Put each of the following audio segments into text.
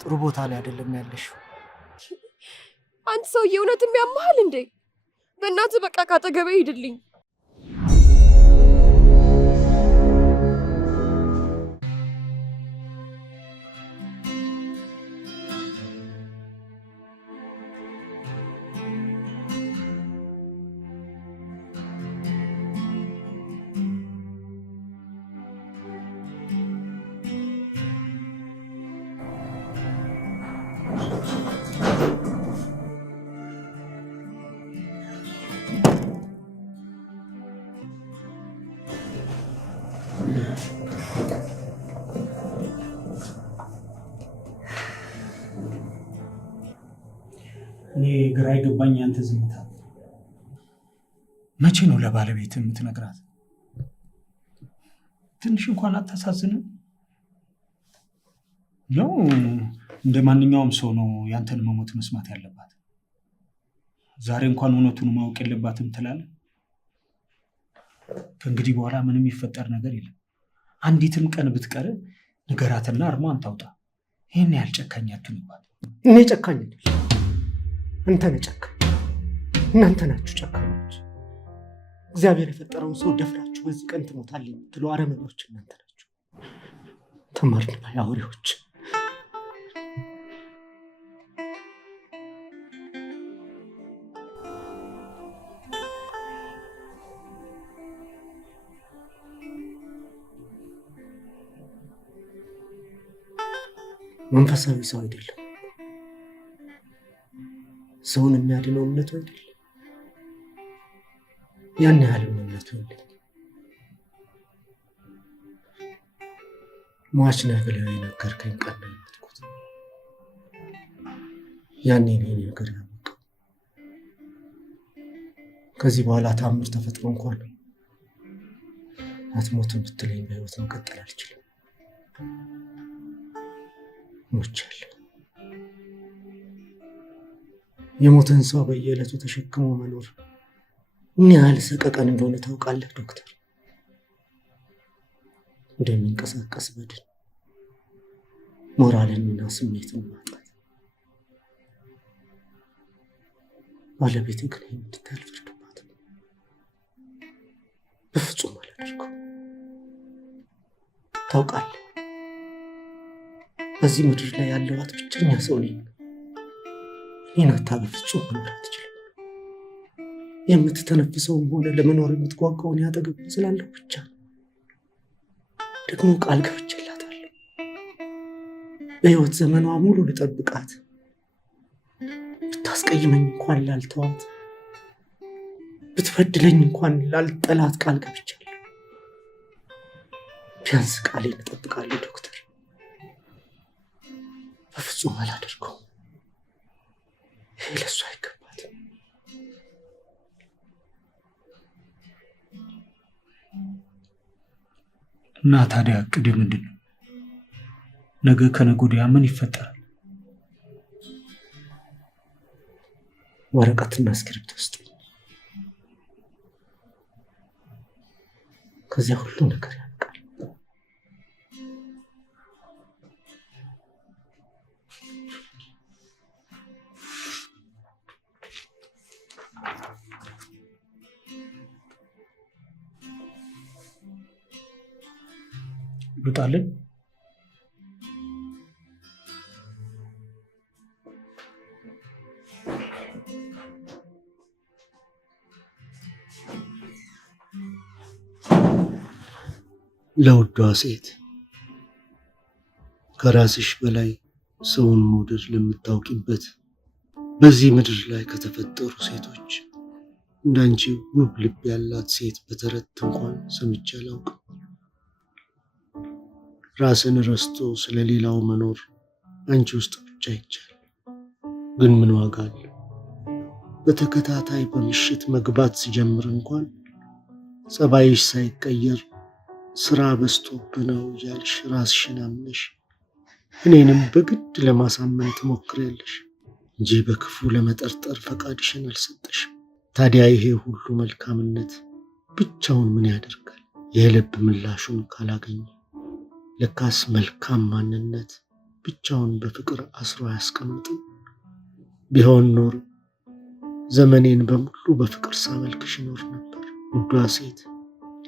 ጥሩ ቦታ ላይ አይደለም ያለሽው። አንተ ሰውዬ እውነትም ያመሃል እንዴ? በእናትህ በቃ ካጠገቤ ሂድልኝ። እኔ ግራ የገባኝ አንተ ዝምታ። መቼ ነው ለባለቤት የምትነግራት? ትንሽ እንኳን አታሳዝንም? ነው እንደ ማንኛውም ሰው ነው ያንተን መሞት መስማት ያለባት? ዛሬ እንኳን እውነቱን ማወቅ የለባትም ትላለህ? ከእንግዲህ በኋላ ምንም ይፈጠር ነገር የለም። አንዲትም ቀን ብትቀር ንገራትና እርሟን ታውጣ። ይህን ያህል ጨካኝ አትሁንባት። እኔ ጨካኝ አይደል፣ አንተ ነህ ጨካኝ። እናንተ ናችሁ ጨካኞች። እግዚአብሔር የፈጠረውን ሰው ደፍራችሁ በዚህ ቀን ትሞታለህ የምትሉ አረመኔዎች እናንተ ናችሁ። ተማርን ባይ አውሬዎች። መንፈሳዊ ሰው አይደለም። ሰውን የሚያድነው እምነቱ አይደለም። ያን ያህል እምነቱ የለኝም። ሟች ነህ ብለህ የነገርከኝ ቀን ነው የሞትኩት። ያኔ ነው ነገር ያበቃው። ከዚህ በኋላ ታምር ተፈጥሮ እንኳን አትሞትም ብትለኝ በህይወት መቀጠል አልችልም። ሞቻለሁ። የሞተን ሰው በየዕለቱ ተሸክሞ መኖር ምን ያህል ሰቀቀን እንደሆነ ታውቃለህ ዶክተር? እንደሚንቀሳቀስ በድን ሞራልንና ስሜትን ማጣት። ባለቤቴ ግን ይህን እንድታይ አልፈርድባትም። በፍጹም አላደርገው። ታውቃለህ፣ በዚህ ምድር ላይ ያለዋት ብቸኛ ሰው ነኝ። እኔን አታ በፍጹም መኖር አትችልም። የምትተነፍሰውም ሆነ ለመኖር የምትጓጓውን ያጠገብ ስላለሁ ብቻ ደግሞ ቃል ገብቼላታለሁ። በህይወት ዘመኗ ሙሉ ልጠብቃት፣ ብታስቀይመኝ እንኳን ላልተዋት፣ ብትበድለኝ እንኳን ላልጠላት ቃል ገብቻለሁ። ቢያንስ ቃሌን እጠብቃለሁ ዶክተር። በፍጹም አላደርገውም። ይሄ ለእሱ አይገባትም። እና ታዲያ እቅድ ምንድን ነው? ነገ ከነገ ወዲያ ምን ይፈጠራል? ወረቀትና እስክሪብት ውስጥ ከዚያ ሁሉ ነገር ያልቃል። ልውጣልን? ለውዷ ሴት ከራስሽ በላይ ሰውን መውደድ ለምታውቂበት በዚህ ምድር ላይ ከተፈጠሩ ሴቶች እንዳንቺ ውብ ልብ ያላት ሴት በተረት እንኳን ሰምቼ አላውቅም። ራስን ረስቶ ስለሌላው መኖር አንቺ ውስጥ ብቻ ይቻል። ግን ምን ዋጋ አለው? በተከታታይ በምሽት መግባት ሲጀምር እንኳን ጸባይሽ ሳይቀየር ስራ በዝቶብህ ነው እያልሽ ራስሽን አምነሽ እኔንም በግድ ለማሳመን ትሞክሪያለሽ እንጂ በክፉ ለመጠርጠር ፈቃድሽን አልሰጠሽም። ታዲያ ይሄ ሁሉ መልካምነት ብቻውን ምን ያደርጋል? የልብ ምላሹን ካላገኘ። ለካስ መልካም ማንነት ብቻውን በፍቅር አስሮ አያስቀምጥም። ቢሆን ኖሮ ዘመኔን በሙሉ በፍቅር ሳመልክሽ እኖር ነበር ውዷ ሴት፣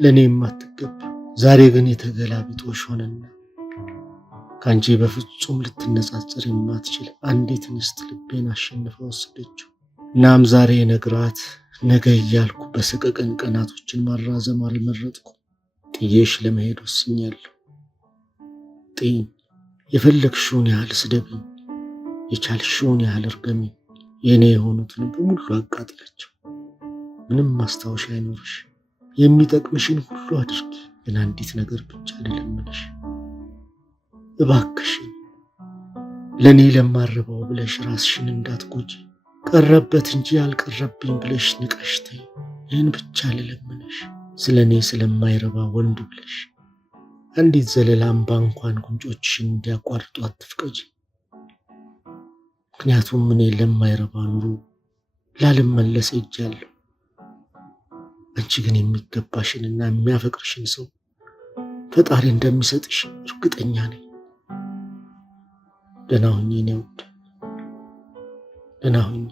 ለእኔ የማትገባ። ዛሬ ግን የተገላቢጦሽ ሆነና ከአንቺ በፍጹም ልትነጻጸር የማትችል አንዲት እንስት ልቤን አሸንፋ ወሰደችው። እናም ዛሬ ነግራት ነገ እያልኩ በሰቀቀን ቀናቶችን ማራዘም አልመረጥኩ። ጥዬሽ ለመሄድ ወስኛለሁ። ጥይኝ፣ የፈለግሽውን ያህል ስደብኝ፣ የቻልሽውን ያህል እርገሚ። የእኔ የሆኑትን በሙሉ አቃጥላቸው። ምንም ማስታወሻ አይኖርሽ። የሚጠቅምሽን ሁሉ አድርጊ። ግን አንዲት ነገር ብቻ ልለምንሽ፣ እባክሽን ለእኔ ለማረባው ብለሽ ራስሽን እንዳትጎጂ። ቀረበት እንጂ ያልቀረብኝ ብለሽ ንቀሽ ተይ። ይህን ብቻ ልለምንሽ፣ ስለ እኔ ስለማይረባ ወንድ ብለሽ አንዲት ዘለላ እምባ እንኳን ጉንጮችሽን እንዲያቋርጡ አትፍቀጂ። ምክንያቱም እኔ ለማይረባ ኑሮ ላልመለስ ሄጃለሁ። አንቺ ግን የሚገባሽንና የሚያፈቅርሽን ሰው ፈጣሪ እንደሚሰጥሽ እርግጠኛ ነኝ። ደህና ሁኚ የኔ ውድ፣ ደህና ሁኚ።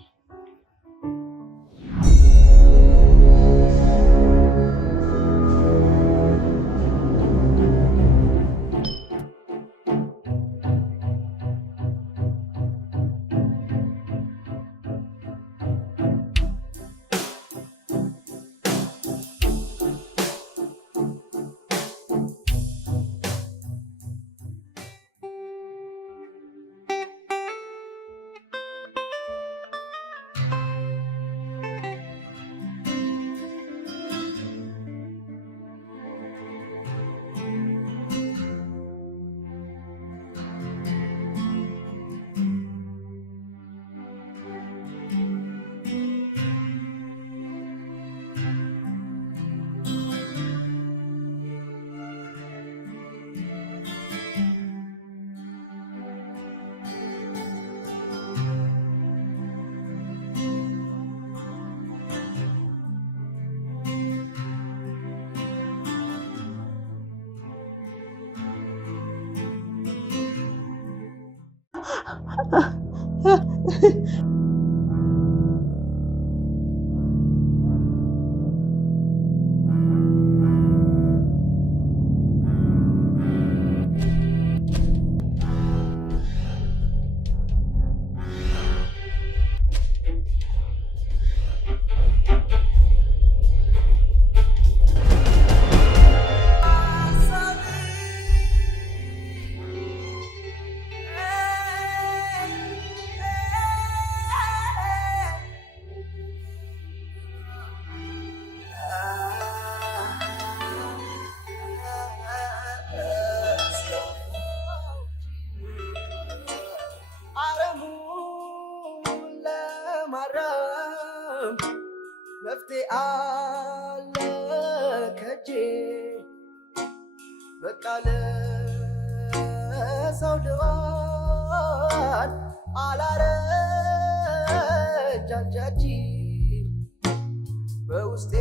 መፍትሄ አለ ከጄ በቃለ ሰው ልዋል አላረጃጃጂ በውስጤ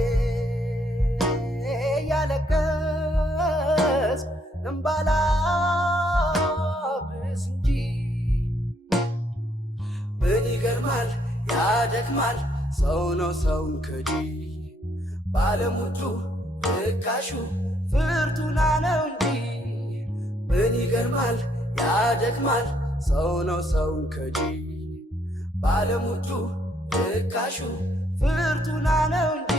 ያለቀስ እምባላብስ እንጂ ምን ይገርማል ያደክማል ሰው ነው ሰውን ከጂ በዓለም ሁሉ ርካሹ ፍርቱና ነው እንጂ ምን ይገርማል ያደክማል ሰው ነው ሰውን ከጂ በዓለም ሁሉ ርካሹ ፍርቱና ነው እንጂ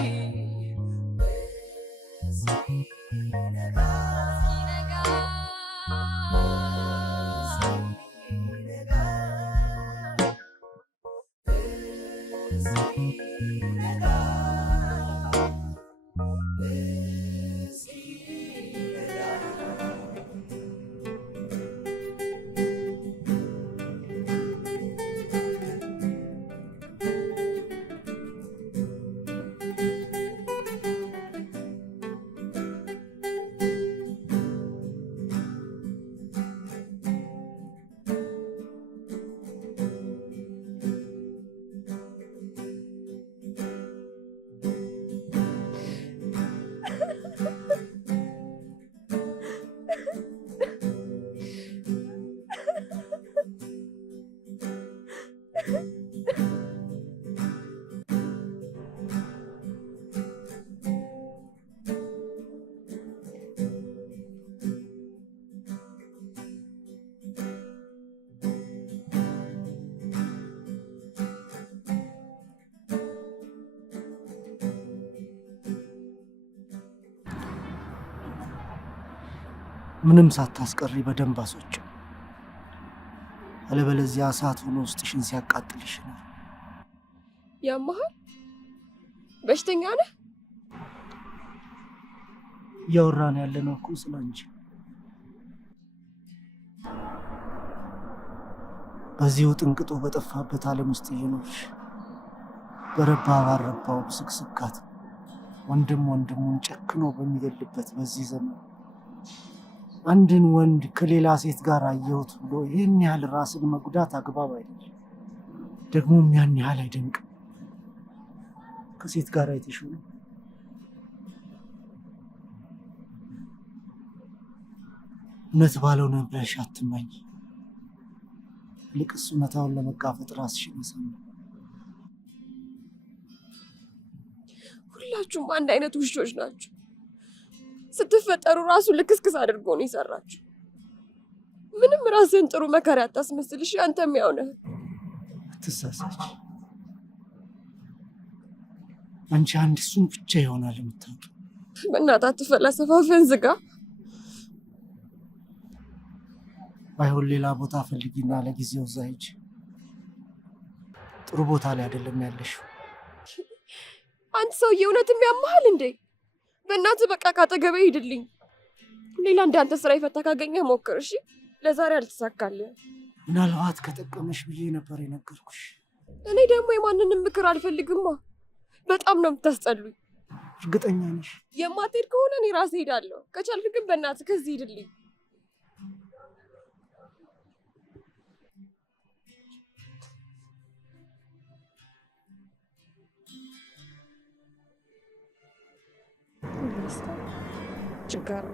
ምንም ሳታስቀሪ በደንብ አስወጪ። አለበለዚያ እሳት ሆኖ ውስጥሽን ሲያቃጥልሽ ነው። ያማሃል? በሽተኛ ነህ? እያወራን ያለነው እኮ ስለ አንቺ። በዚሁ ጥንቅጦ በጠፋበት ዓለም ውስጥ እየኖርሽ በረባ ባረባው ስቅስቃት ወንድም ወንድሙን ጨክኖ በሚገልበት በዚህ ዘመን አንድን ወንድ ከሌላ ሴት ጋር አየሁት ብሎ ይህን ያህል ራስን መጉዳት አግባብ አይደለም። ደግሞም ያን ያህል አይደንቅም። ከሴት ጋር አይተሽ ነው? እውነት ባልሆነ ብለሽ አትመኝ። ይልቅስ እውነታውን ለመጋፈጥ ራስሽን አሳምኚ። ሁላችሁም አንድ አይነት ውሾች ናችሁ። ስትፈጠሩ ራሱ ልክስክስ አድርጎ ነው የሰራችሁ። ምንም ራስህን ጥሩ መከራ አታስመስልሽ። አንተም ያው ነህ። አትሳሳች። አንቺ አንድ እሱን ብቻ ይሆናል የምታውቂው። በእናትህ አትፈላሰፋፈን ዝጋ። ባይሆን ሌላ ቦታ ፈልጊና ለጊዜው እዛ ሂጂ። ጥሩ ቦታ ላይ አይደለም ያለሽው። አንተ ሰውዬ እውነትም ያማሃል እንዴ? በእናትህ በቃ ካጠገቤ ሂድልኝ። ሌላ እንዳንተ ስራ ይፈታ ካገኘህ ሞክር። እሺ፣ ለዛሬ አልተሳካልህም። ምናልባት ከጠቀመሽ ብዬ ነበር የነገርኩሽ። እኔ ደግሞ የማንንም ምክር አልፈልግማ። በጣም ነው የምታስጠሉኝ። እርግጠኛ ነሽ? የማትሄድ ከሆነ እኔ ራሴ ሄዳለሁ። ከቻልክ ግን በእናትህ ከዚህ ሂድልኝ። ችግር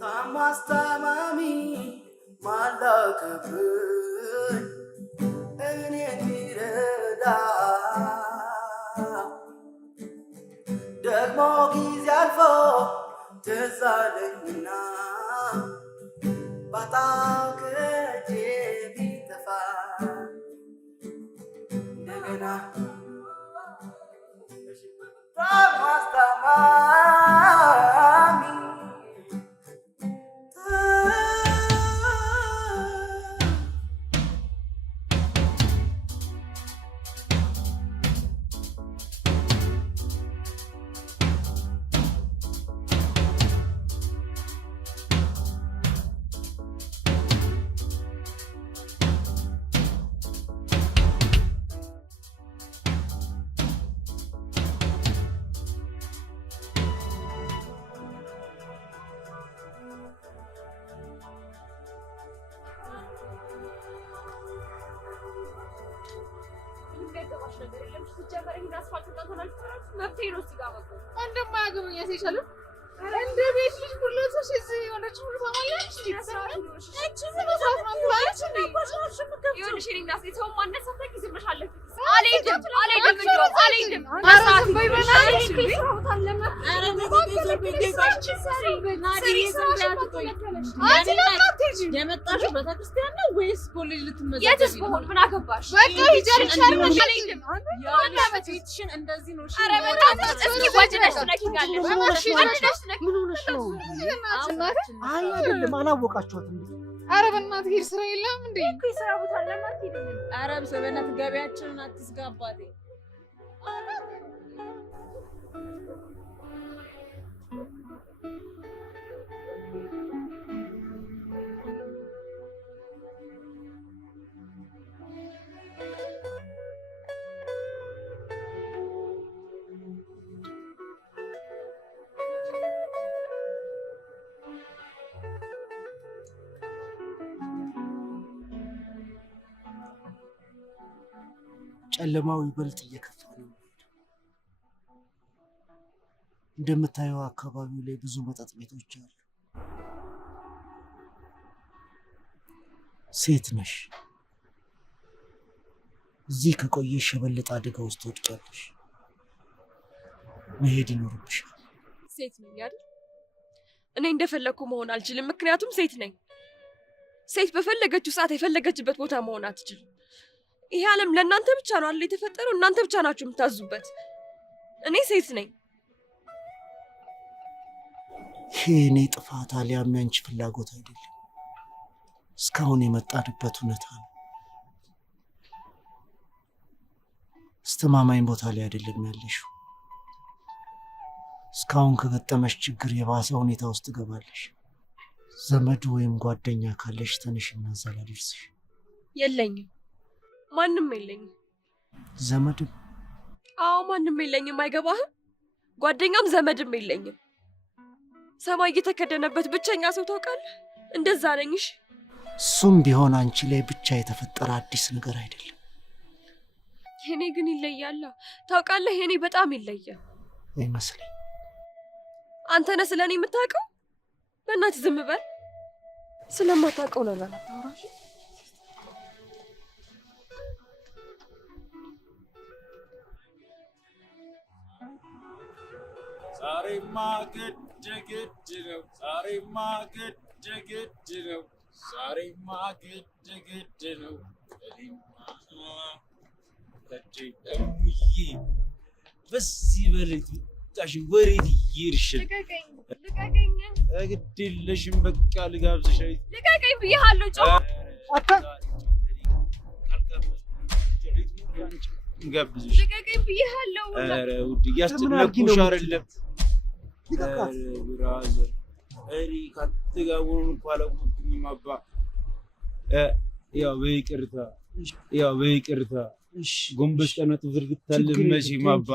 ታማስታማሚ ማላከብር እኔ የሚረዳ ደግሞ ጊዜ አልፎ ትዝ አለኝና ባጣው ከእጄ ቢጠፋ እንደገና ታማስታማሚ እንደ ቤት ልጅ ብሎቶች እዚህ የሆነች ሙሉ ተማለች የመጣሽው ቤተክርስቲያን ነው ወይስ ኮሌጅ ልትመዘገቢ? የትስ በሆን ምን አገባሽ? በቃ ሂጂ። እንደዚህ ነው። ኧረ በእናትሽ እስኪ ወጭነሽ ትነኪኛለሽ። ምን ሆነሽ ነው? አይ አይደለም፣ አላወቃችኋትም። ኧረ በእናትህ ሂድ፣ ስራ የለም እንዴ? እኮ የስራ ቦታ ለማት ሄደኝ። ኧረ በእናትህ ገበያችንን አትስጋባቴ። ጨለማው ይበልጥ እየከፋ ነው። እንደምታየው አካባቢው ላይ ብዙ መጠጥ ቤቶች አሉ። ሴት ነሽ። እዚህ ከቆየሽ የበለጠ አደጋ ውስጥ ትወድቂያለሽ። መሄድ ይኖርብሻል። ሴት ነኝ አይደል? እኔ እንደፈለኩ መሆን አልችልም፣ ምክንያቱም ሴት ነኝ። ሴት በፈለገችው ሰዓት የፈለገችበት ቦታ መሆን አትችልም። ይሄ ዓለም ለእናንተ ብቻ ነው አይደል የተፈጠረው? እናንተ ብቻ ናችሁ የምታዙበት። እኔ ሴት ነኝ። ይሄ እኔ ጥፋት አሊያም ያንቺ ፍላጎት አይደለም። እስካሁን የመጣንበት እውነታ ነው። አስተማማኝ ቦታ ላይ አይደለም ያለሽው። እስካሁን ከገጠመሽ ችግር የባሰ ሁኔታ ውስጥ ትገባለሽ። ዘመድ ወይም ጓደኛ ካለሽ ተነሽና እዛ ላድርስሽ። የለኝም፣ ማንም የለኝም። ዘመድም? አዎ ማንም የለኝም። አይገባህም? ጓደኛም ዘመድም የለኝም። ሰማይ እየተከደነበት ብቸኛ ሰው ታውቃለህ? እንደዛ ነኝሽ። እሱም ቢሆን አንቺ ላይ ብቻ የተፈጠረ አዲስ ነገር አይደለም። የኔ ግን ይለያል። ታውቃለህ፣ የኔ በጣም ይለያል። አይመስለኝ። አንተ ነህ ስለኔ የምታውቀው። በእናትህ ዝም በል። ስለማታውቀው ነገር አታውራሽ። ዛሬማ ግድ ግድ ነው። ዛሬማ ግድ ግድ ነው። ዛሬማ ግድ ግድ ነው። እሙዬ በዚህ በሌት ብታሽ ወሬት ይርሽል። ልቀቀኝ። ግድ የለሽም በቃ ልጋብዝሽ። ልቀቀኝ ብዬሃለሁ። ጋብዝሽ። ልቀቀኝ ብዬሃለሁ። ኧረ ውድ እያስጨነኩሽ አይደለም። ብራዘር እኔ ካንተ ጋር መሆኑን እኮ አላወኩኝም አባ። ያው በይቅርታ ጎንበስ ቀና ትዝርግት አልመጪም አባ።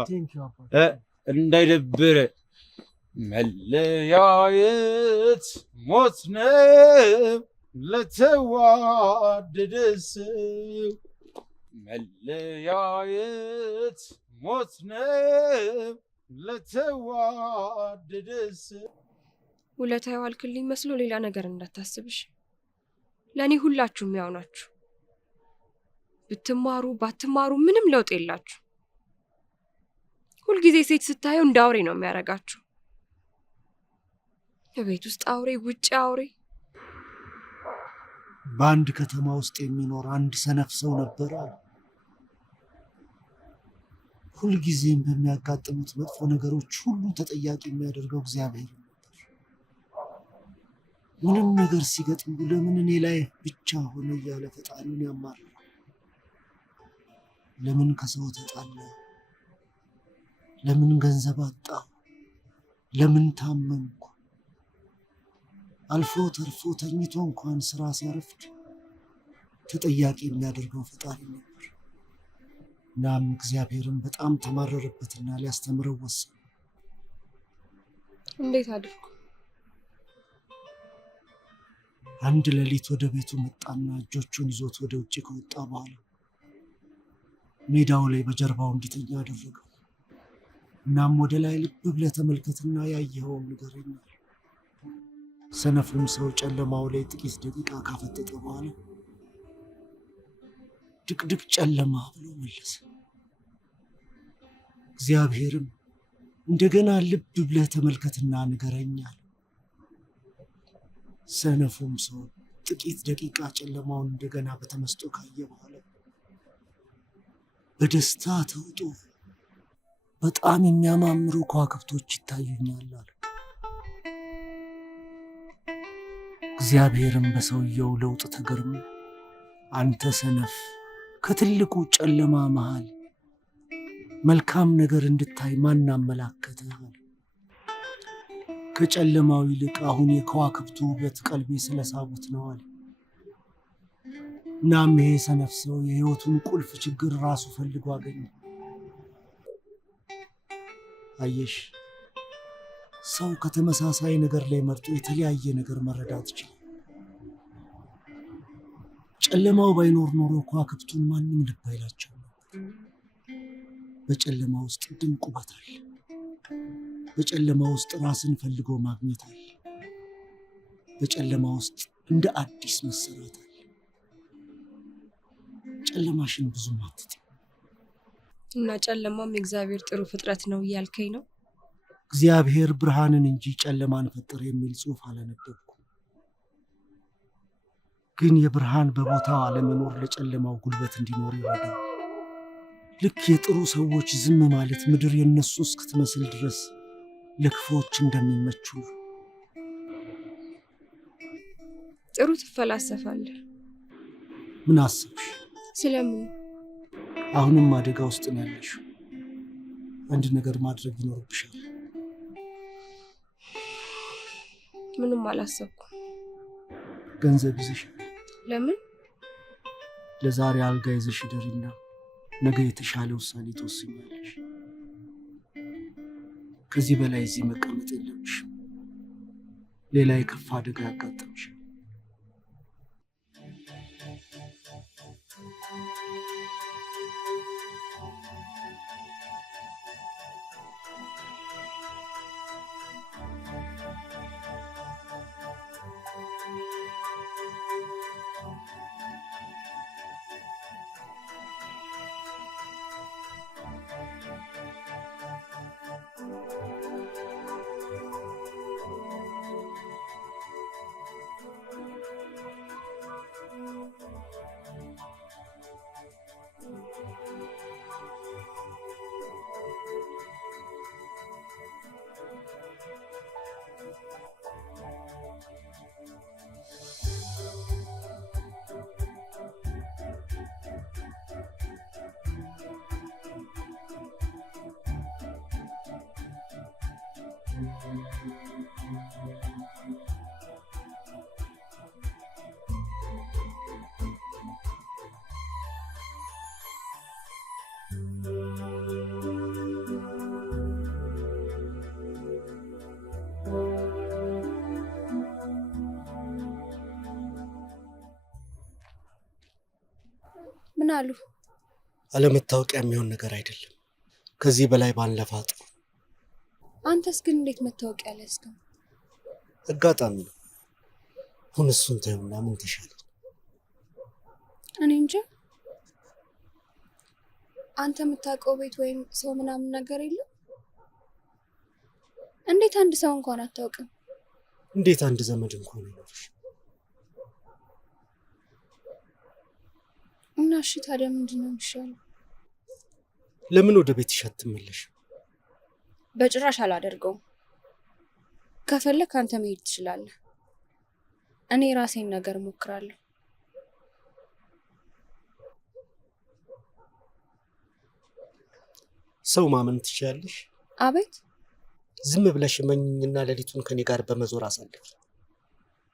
እንዳይደብረ መለያየት ሞት ነው ለተዋደደ ሰው። መለያየት ሞት ነው ለተዋደደ ሰው። ውለታ የዋልክልኝ መስሎ ሌላ ነገር እንዳታስብሽ። ለእኔ ሁላችሁም ያው ናችሁ። ብትማሩ ባትማሩ ምንም ለውጥ የላችሁ። ሁልጊዜ ሴት ስታዩ እንደ አውሬ ነው የሚያደርጋችሁ። በቤት ውስጥ አውሬ፣ ውጭ አውሬ። በአንድ ከተማ ውስጥ የሚኖር አንድ ሰነፍ ሰው ነበር አሉ። ሁልጊዜም በሚያጋጥሙት መጥፎ ነገሮች ሁሉ ተጠያቂ የሚያደርገው እግዚአብሔር ነበር። ምንም ነገር ሲገጥም ለምን እኔ ላይ ብቻ ሆነ እያለ ፈጣሪውን ያማርራል። ለምን ከሰው ተጣላ? ለምን ገንዘብ አጣሁ? ለምን ታመምኩ? አልፎ ተርፎ ተኝቶ እንኳን ስራ ሲያረፍድ ተጠያቂ የሚያደርገው ፈጣሪ ነበር። እናም እግዚአብሔርን በጣም ተማረረበትና ሊያስተምረው ወሰነ። እንዴት አድርጎ? አንድ ሌሊት ወደ ቤቱ መጣና እጆቹን ይዞት ወደ ውጭ ከወጣ በኋላ ሜዳው ላይ በጀርባው እንዲተኛ አደረገው። እናም ወደ ላይ ልብ ብለህ ተመልከትና ያየኸውን ንገረኝ። ሰነፉም ሰው ጨለማው ላይ ጥቂት ደቂቃ ካፈጠጠ በኋላ ድቅድቅ ጨለማ ብሎ መለሰ። እግዚአብሔርም እንደገና ልብ ብለህ ተመልከትና ንገረኝ አለ። ሰነፉም ሰው ጥቂት ደቂቃ ጨለማውን እንደገና በተመስጦ ካየ በኋላ በደስታ ተውጦ በጣም የሚያማምሩ ከዋክብቶች ይታዩኛል አለ። እግዚአብሔርም በሰውየው ለውጥ ተገርሞ አንተ ሰነፍ፣ ከትልቁ ጨለማ መሃል መልካም ነገር እንድታይ ማን አመላከተህ? ከጨለማው ይልቅ አሁን የከዋክብቱ ውበት ቀልቤ ስለሳቡት ነው አለ። እናም ይሄ ሰነፍ ሰው የህይወቱን ቁልፍ ችግር ራሱ ፈልጎ አገኘ። አየሽ፣ ሰው ከተመሳሳይ ነገር ላይ መርጦ የተለያየ ነገር መረዳት ይችላል። ጨለማው ባይኖር ኖሮ ከዋክብቱን ማንም ልብ አይላቸው ነበር። በጨለማ ውስጥ ድንቅ ውበት አለ። በጨለማ ውስጥ ራስን ፈልጎ ማግኘት አለ። በጨለማ ውስጥ እንደ አዲስ መሰራት አለ። ጨለማሽን ብዙም አትጥይ። እና ጨለማም የእግዚአብሔር ጥሩ ፍጥረት ነው እያልከኝ ነው? እግዚአብሔር ብርሃንን እንጂ ጨለማን ፈጠረ የሚል ጽሑፍ አላነበብኩም። ግን የብርሃን በቦታው አለመኖር ለጨለማው ጉልበት እንዲኖር ይረዳል። ልክ የጥሩ ሰዎች ዝም ማለት ምድር የነሱ እስክትመስል ድረስ ለክፉዎች እንደሚመቹ ጥሩ ትፈላሰፋለህ። ምን አሰብሽ? ስለምን? አሁንም አደጋ ውስጥ ነው ያለሽው። አንድ ነገር ማድረግ ይኖርብሻል። ምንም አላሰብኩም። ገንዘብ ይዘሻል። ለምን? ለዛሬ አልጋ ይዘሽ ደሪና ነገ የተሻለ ውሳኔ ትወስኛለሽ። ከዚህ በላይ እዚህ መቀመጥ የለብሽም። ሌላ የከፋ አደጋ ያጋጥምሻል። ምን አሉ? አለመታወቂያ የሚሆን ነገር አይደለም። ከዚህ በላይ ባንለፋጥ። አንተስ ግን እንዴት መታወቂያ ያለስከው? አጋጣሚ ነው። ሁን እሱን ተይውና ምን ተሻለ? እኔ እንጃ። አንተ የምታውቀው ቤት ወይም ሰው ምናምን ነገር የለም? እንዴት አንድ ሰው እንኳን አታውቅም? እንዴት አንድ ዘመድ እንኳን አይኖርሽ? እና እሺ ታዲያ ምንድን ነው የሚሻለው? ለምን ወደ ቤትሽ አትመለሽም? በጭራሽ አላደርገውም። ከፈለክ አንተ መሄድ ትችላለህ። እኔ ራሴን ነገር ሞክራለሁ። ሰው ማመን ትችያለሽ? አቤት። ዝም ብለሽ መኝና ሌሊቱን ከኔ ጋር በመዞር አሳልፊ።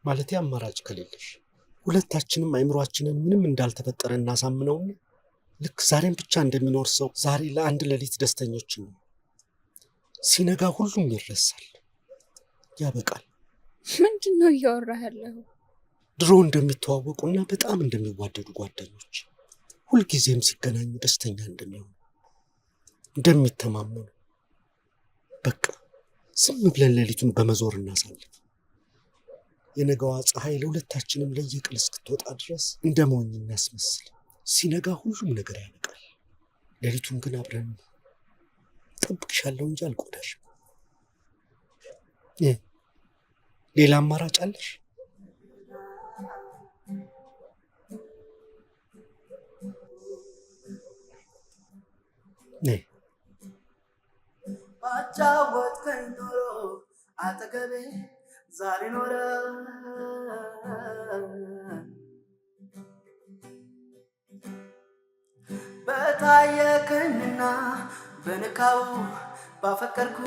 ማለት አማራጭ ከሌለሽ ሁለታችንም አይምሯችንን ምንም እንዳልተፈጠረ እናሳምነውና ልክ ዛሬን ብቻ እንደሚኖር ሰው ዛሬ ለአንድ ሌሊት ደስተኞች ነው። ሲነጋ ሁሉም ይረሳል፣ ያበቃል። ምንድን ነው እያወራህ ያለው? ድሮ እንደሚተዋወቁና በጣም እንደሚዋደዱ ጓደኞች ሁልጊዜም ሲገናኙ ደስተኛ እንደሚሆኑ እንደሚተማመኑ። በቃ ዝም ብለን ሌሊቱን በመዞር እናሳልፍ። የነገዋ ፀሐይ ለሁለታችንም ለየቅል እስክትወጣ ድረስ እንደ ሞኝ እናስመስል። ሲነጋ ሁሉም ነገር ያበቃል። ሌሊቱን ግን አብረን ጠብቅሻለሁ እንጂ አልጎዳሽም። ሌላ አማራጭ አለሽ? ባጫወትከኝ ኖሮ አጠገቤ ዛሬ ኖረ በታየከኝና በንካው ባፈቀርኩ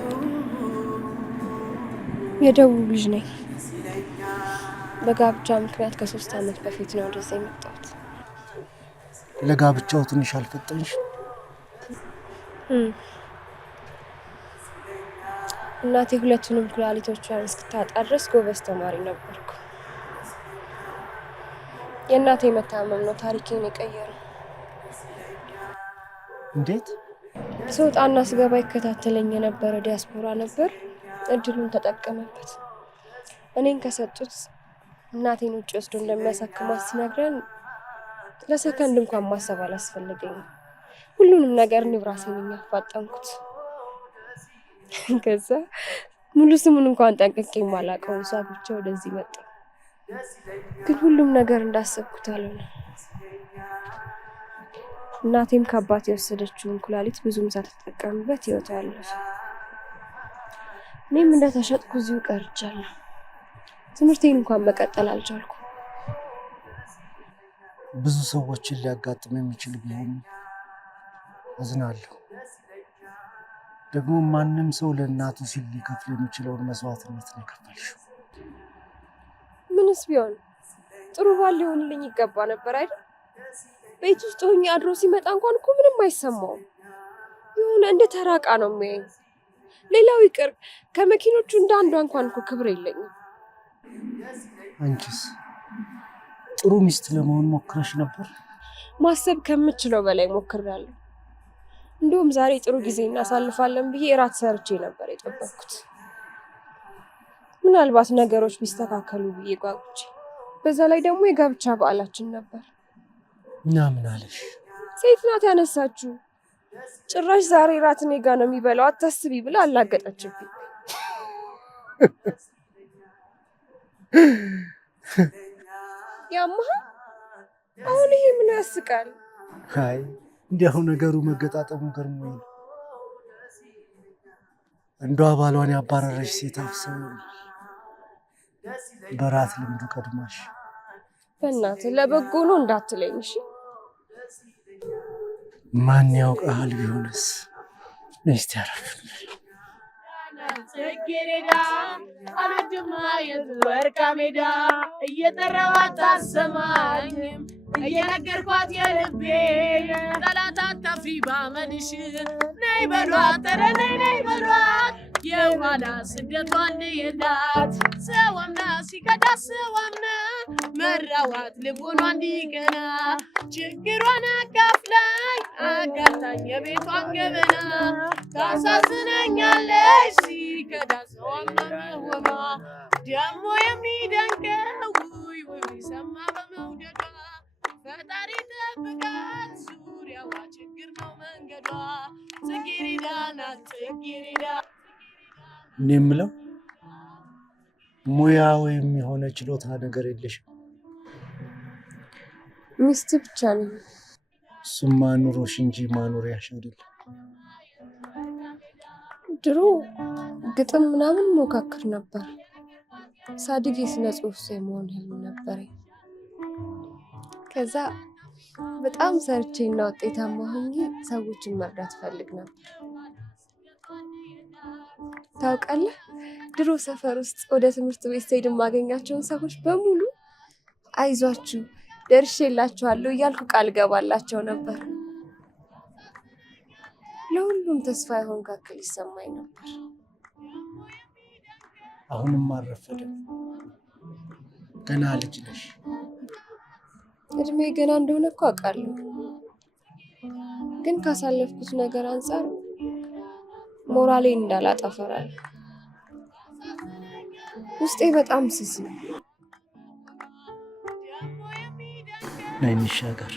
የደቡብ ልጅ ነኝ። በጋብቻ ምክንያት ከ3 ዓመት በፊት ነው ወደዚህ የመጣሁት። ለጋብቻው ትንሽ አልፈጠንሽ? እናቴ ሁለቱንም ኩላሊቶቿን እስክታጣ ድረስ ጎበዝ ተማሪ ነበርኩ። የእናቴ መታመም ነው ታሪኬን የቀየረው። እንዴት? ስወጣና ስገባ ይከታተለኝ የነበረ ዲያስፖራ ነበር። እድሉን ተጠቀመበት። እኔን ከሰጡት እናቴን ውጭ ወስዶ እንደሚያሳክማት ሲነግረን ለሰከንድ እንኳን ማሰብ አላስፈለገኝም። ሁሉንም ነገር እኔው ራሴ ነኝ ያፋጠንኩት። ከዛ ሙሉ ስሙን እንኳን ጠንቅቄ የማላውቀውን ሰው ብቻ ወደዚህ መጣ። ግን ሁሉም ነገር እንዳሰብኩት አልሆነም። እናቴም ከአባቴ የወሰደችውን ኩላሊት ብዙም ሳትጠቀምበት ህይወቷ ያለፈ። እኔም እንደተሸጥኩ እዚሁ ቀርቻለሁ። ትምህርቴን እንኳን መቀጠል አልቻልኩም። ብዙ ሰዎችን ሊያጋጥም የሚችል ቢሆን አዝናለሁ። ደግሞ ማንም ሰው ለእናቱ ሲል ሊከፍል የሚችለውን መስዋዕትነት ነው የከፈልሽው። ምንስ ቢሆን ጥሩ ባል ሊሆንልኝ ይገባ ነበር አይደል? ቤት ውስጥ ሆኜ አድሮ ሲመጣ እንኳን እኮ ምንም አይሰማውም። የሆነ እንደ ተራቃ ነው የሚያየኝ። ሌላው ይቅር ከመኪኖቹ እንደ አንዷ እንኳን እኮ ክብር የለኝም። አንቺስ ጥሩ ሚስት ለመሆን ሞክረሽ ነበር? ማሰብ ከምችለው በላይ ሞክሬያለሁ። እንደውም ዛሬ ጥሩ ጊዜ እናሳልፋለን ብዬ እራት ሰርቼ ነበር የጠበቅኩት። ምናልባት ነገሮች ቢስተካከሉ ብዬ ጓጉቼ፣ በዛ ላይ ደግሞ የጋብቻ በዓላችን ነበር። እና ምን አለሽ? ሴት ናት ያነሳችሁ። ጭራሽ ዛሬ እራት እኔ ጋ ነው የሚበላው አታስቢ ብላ አላገጠችብኝ። ያማህ አሁን ይሄ ምን ያስቃል? አይ እንዲያው ነገሩ መገጣጠሙ ገርሞኝ ነው። እንዷ ባሏን ያባረረች ሴት አፍሰው በራት ልምዱ ቀድማሽ። በእናትህ ለበጎ ነው እንዳትለኝ እሺ። ማን ያውቃል ቢሆንስ። እስቲ አረፍ ጽጌረዳ አልወድማ የወርቃ ሜዳ እየጠራኋት አትሰማኝም እየነገርኳት የልቤን ጠላት አታፍሪ ባመንሽ ነይ በሏት ኧረ ነይ በሏት የኋላ ስደቷን ልየላት ሰው አምና ሲከዳ ሰው አምና መራዋት ልቡኗ እንዲቀና ችግሯን አካፍላኝ አጋታኝ የቤቷን ገበና ታሳዝነኛለች ሲከዳ ሰው አምና መሆኗ ደግሞ የሚደንቀው ውይ ሰማ በመውደዷ ፈጣሪ ጠብቃት ዙሪያዋ ችግር ነው መንገዷ ጽጌረዳ ናት ጽጌረዳ። እኔ የምለው ሙያ ወይም የሆነ ችሎታ ነገር የለሽም? ሚስት ብቻ ነኝ። እሱማ ኑሮሽ እንጂ ማኖሪያሽ አይደለም። ድሮ ግጥም ምናምን ሞካክር ነበር። ሳድግ የስነ ጽሁፍ ሰው የመሆን ህልም ነበረኝ። ከዛ በጣም ሰርቼና ውጤታማ ሆኜ ሰዎችን መርዳት ፈልግ ነበር። ታውቃለህ፣ ድሮ ሰፈር ውስጥ ወደ ትምህርት ቤት ስሄድ የማገኛቸውን ሰዎች በሙሉ አይዟችሁ ደርሼላችኋለሁ እያልኩ ቃል ገባላቸው ነበር። ለሁሉም ተስፋ ይሆን ካክል ይሰማኝ ነበር። አሁንም አልረፈደም። ገና ልጅ ነሽ። እድሜ ገና እንደሆነ እኮ አውቃለሁ፣ ግን ካሳለፍኩት ነገር አንጻር ሞራሌን እንዳላጠፈራል። ውስጤ በጣም ስስ ነው። ነይ እንሻገር።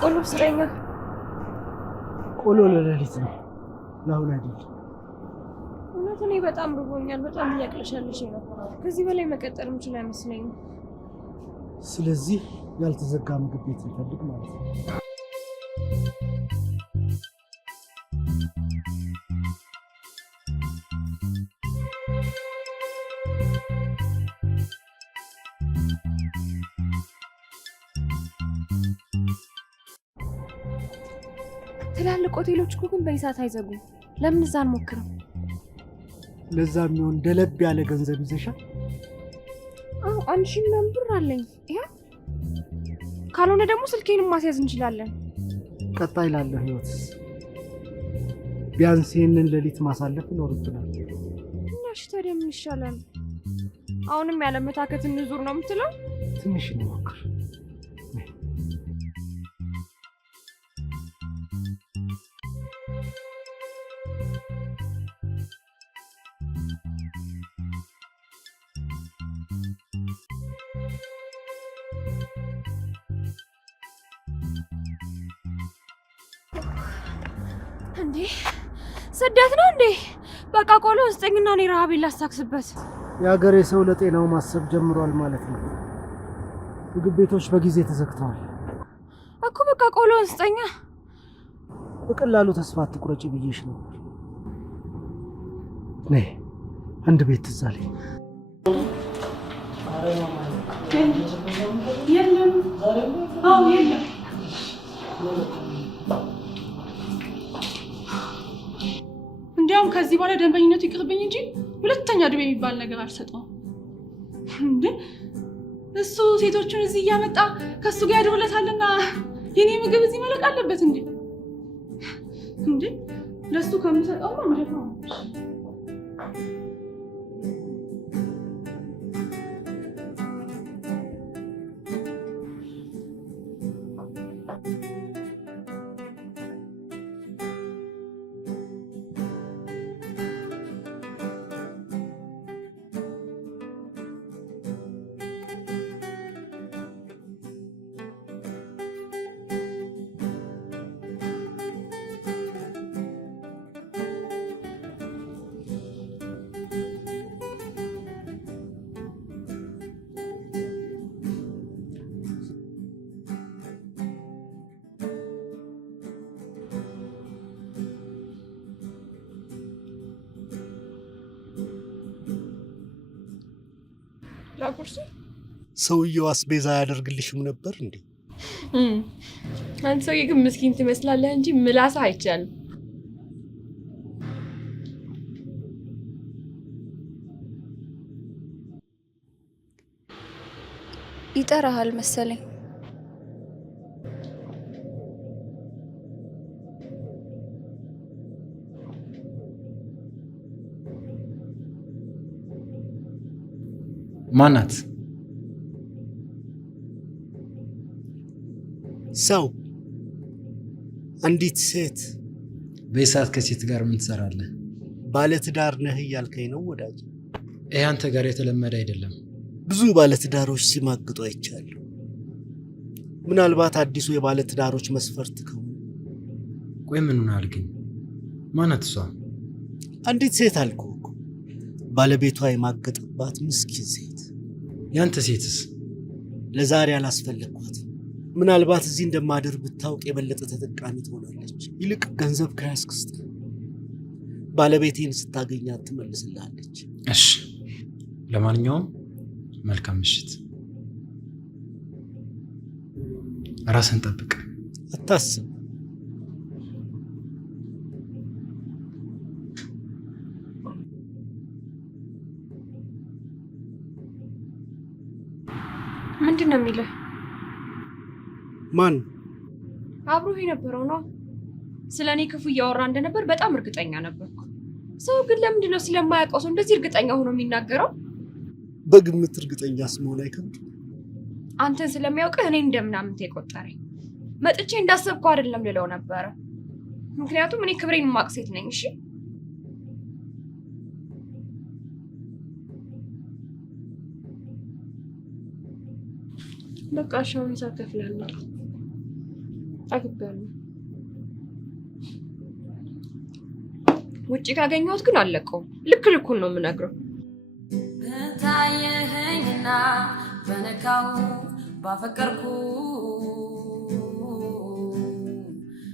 ቆሎ ስረኛ። ቆሎ ለሌሊት ነው፣ ለአሁን አይደለም። እውነት እኔ በጣም ርቦኛል። በጣም እያቅለሻለሽ ነው። ከዚህ በላይ መቀጠል የምችል አይመስለኝም። ስለዚህ ያልተዘጋ ምግብ ቤት እንፈልግ ማለት ነው። ትላልቅ ሆቴሎች እኮ ግን በይሳት አይዘጉም። ለምን እዛ አንሞክርም? ለዛ የሚሆን ደለብ ያለ ገንዘብ ይዘሻል? አዎ 1000 ምናምን ብር አለኝ። ይሄ ካልሆነ ደግሞ ስልኬንም ማስያዝ እንችላለን። ቀጣይ ላለው ህይወትስ ቢያንስ ይህንን ሌሊት ማሳለፍ ይኖርብናል። እና እሺ ታዲያ ምን ይሻላል? አሁንም ያለ መታከት እንዙር ነው የምትለው? ትንሽ እንሞክር። እንዴ ስደት ነው እንዴ? በቃ ቆሎ ስጠኝና እኔ ረሃቤን ላስታክስበት። የሀገሬ ሰው ለጤናው ማሰብ ጀምሯል ማለት ነው። ምግብ ቤቶች በጊዜ ተዘግተዋል እኮ። በቃ ቆሎ ስጠኛ። በቀላሉ ተስፋ አትቁረጪ ብዬሽ ነው። ነይ አንድ ቤት ትዝ አለኝ። የለም አዎ የለም። እንዲያውም ከዚህ በኋላ ደንበኝነቱ ይቅርብኝ እንጂ ሁለተኛ ድቤ የሚባል ነገር አልሰጠውም። እንዴ እሱ ሴቶቹን እዚህ እያመጣ ከሱ ጋር ያድርለታልና የኔ ምግብ እዚህ መለቅ አለበት እንዴ? እንዴ ለሱ ከምሰጠው ማለት ነው። ላቁርስ ሰውየው አስቤዛ ያደርግልሽም ነበር እንዴ? አንተ ሰውዬ ግን ምስኪን ትመስላለህ እንጂ ምላሳ አይቻልም። ይጠራሃል መሰለኝ። ማናት? ሰው አንዲት ሴት። በሰዓት ከሴት ጋር ምን ትሰራለህ? ባለትዳር ነህ እያልከኝ ነው ወዳጅ? ይሄ አንተ ጋር የተለመደ አይደለም። ብዙ ባለትዳሮች ሲማግጡ አይቻለሁ። ምናልባት አዲሱ የባለትዳሮች መስፈርት ከሆነ። ቆይ ምን ሆናል ግን? ማናት እሷ? አንዲት ሴት አልኩህ እኮ፣ ባለቤቷ የማገጠባት ምስኪን ሴት። ያንተ ሴትስ? ለዛሬ አላስፈለግኳት። ምናልባት እዚህ እንደማደር ብታውቅ የበለጠ ተጠቃሚ ትሆናለች። ይልቅ ገንዘብ ከያዝክ ስጥ። ባለቤቴን ስታገኛት ትመልስልሃለች። እሺ፣ ለማንኛውም መልካም ምሽት። ራስን ጠብቅ። አታስብ። ምንድን ነው የሚለው? ማን? አብሮህ የነበረው ነው። ስለ እኔ ክፉ እያወራ እንደነበር በጣም እርግጠኛ ነበርኩ። ሰው ግን ለምንድን ነው ስለማያውቀው ሰው እንደዚህ እርግጠኛ ሆኖ የሚናገረው? በግምት እርግጠኛስ መሆን አይከብድም። አንተን ስለሚያውቅህ እኔ እንደምናምንት የቆጠረኝ መጥቼ እንዳሰብኩ አይደለም ልለው ነበረ። ምክንያቱም እኔ ክብሬን የማውቅ ሴት ነኝ። እሺ በቃ ሻውን ሳከፍላለሁ። አግባለሁ። ውጪ ካገኘሁት ግን አለቀውም። ልክ ልኩን ነው የምነግረው። ታየኸኝና በነካው ባፈቀርኩ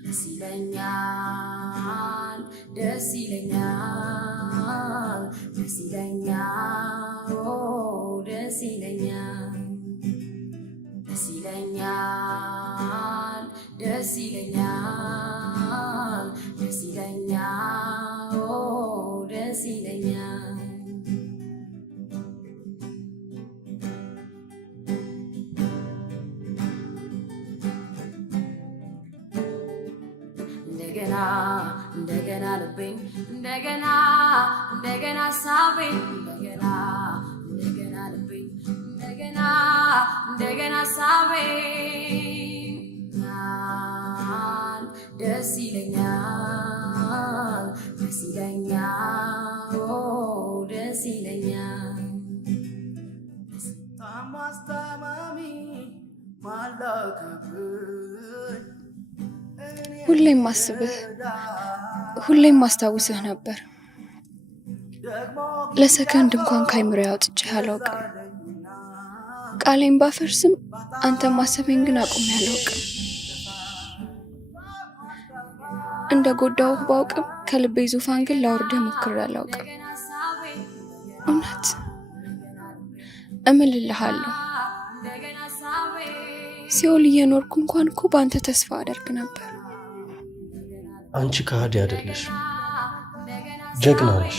ደስ ይለኛል፣ ደስ ይለኛል፣ ደስ ይለኛል፣ ደስ ይለኛል፣ ደስ ይለኛል፣ ደስ ይለኛል፣ ደስ ይለኛል፣ ደስ ይለኛል። ልቤን እንደገና እንደገና ሳቤን እንደገና እንደገና ልቤን እንደገና እንደገና ሳቤን ደስ ይለኛል ደስ ይለኛል ደስ ይለኛል ታማስታማሚ ማላከብኝ ሁሌም ማስብህ ሁሌም ማስታውስህ ነበር። ለሰከንድ እንኳን ካይምሮዬ አውጥቼ አላውቅም። ቃሌን ባፈርስም አንተ ማሰቤን ግን አቁሜ አላውቅም። እንደ ጎዳውህ ባውቅም ከልቤ ዙፋን ግን ላወርድህ ሞክሬ አላውቅም። እውነት እምልልሃለሁ ሲኦል እየኖርኩ እንኳን እኮ በአንተ ተስፋ አደርግ ነበር። አንቺ ከሃዲ አይደለሽ፣ ጀግና ነሽ።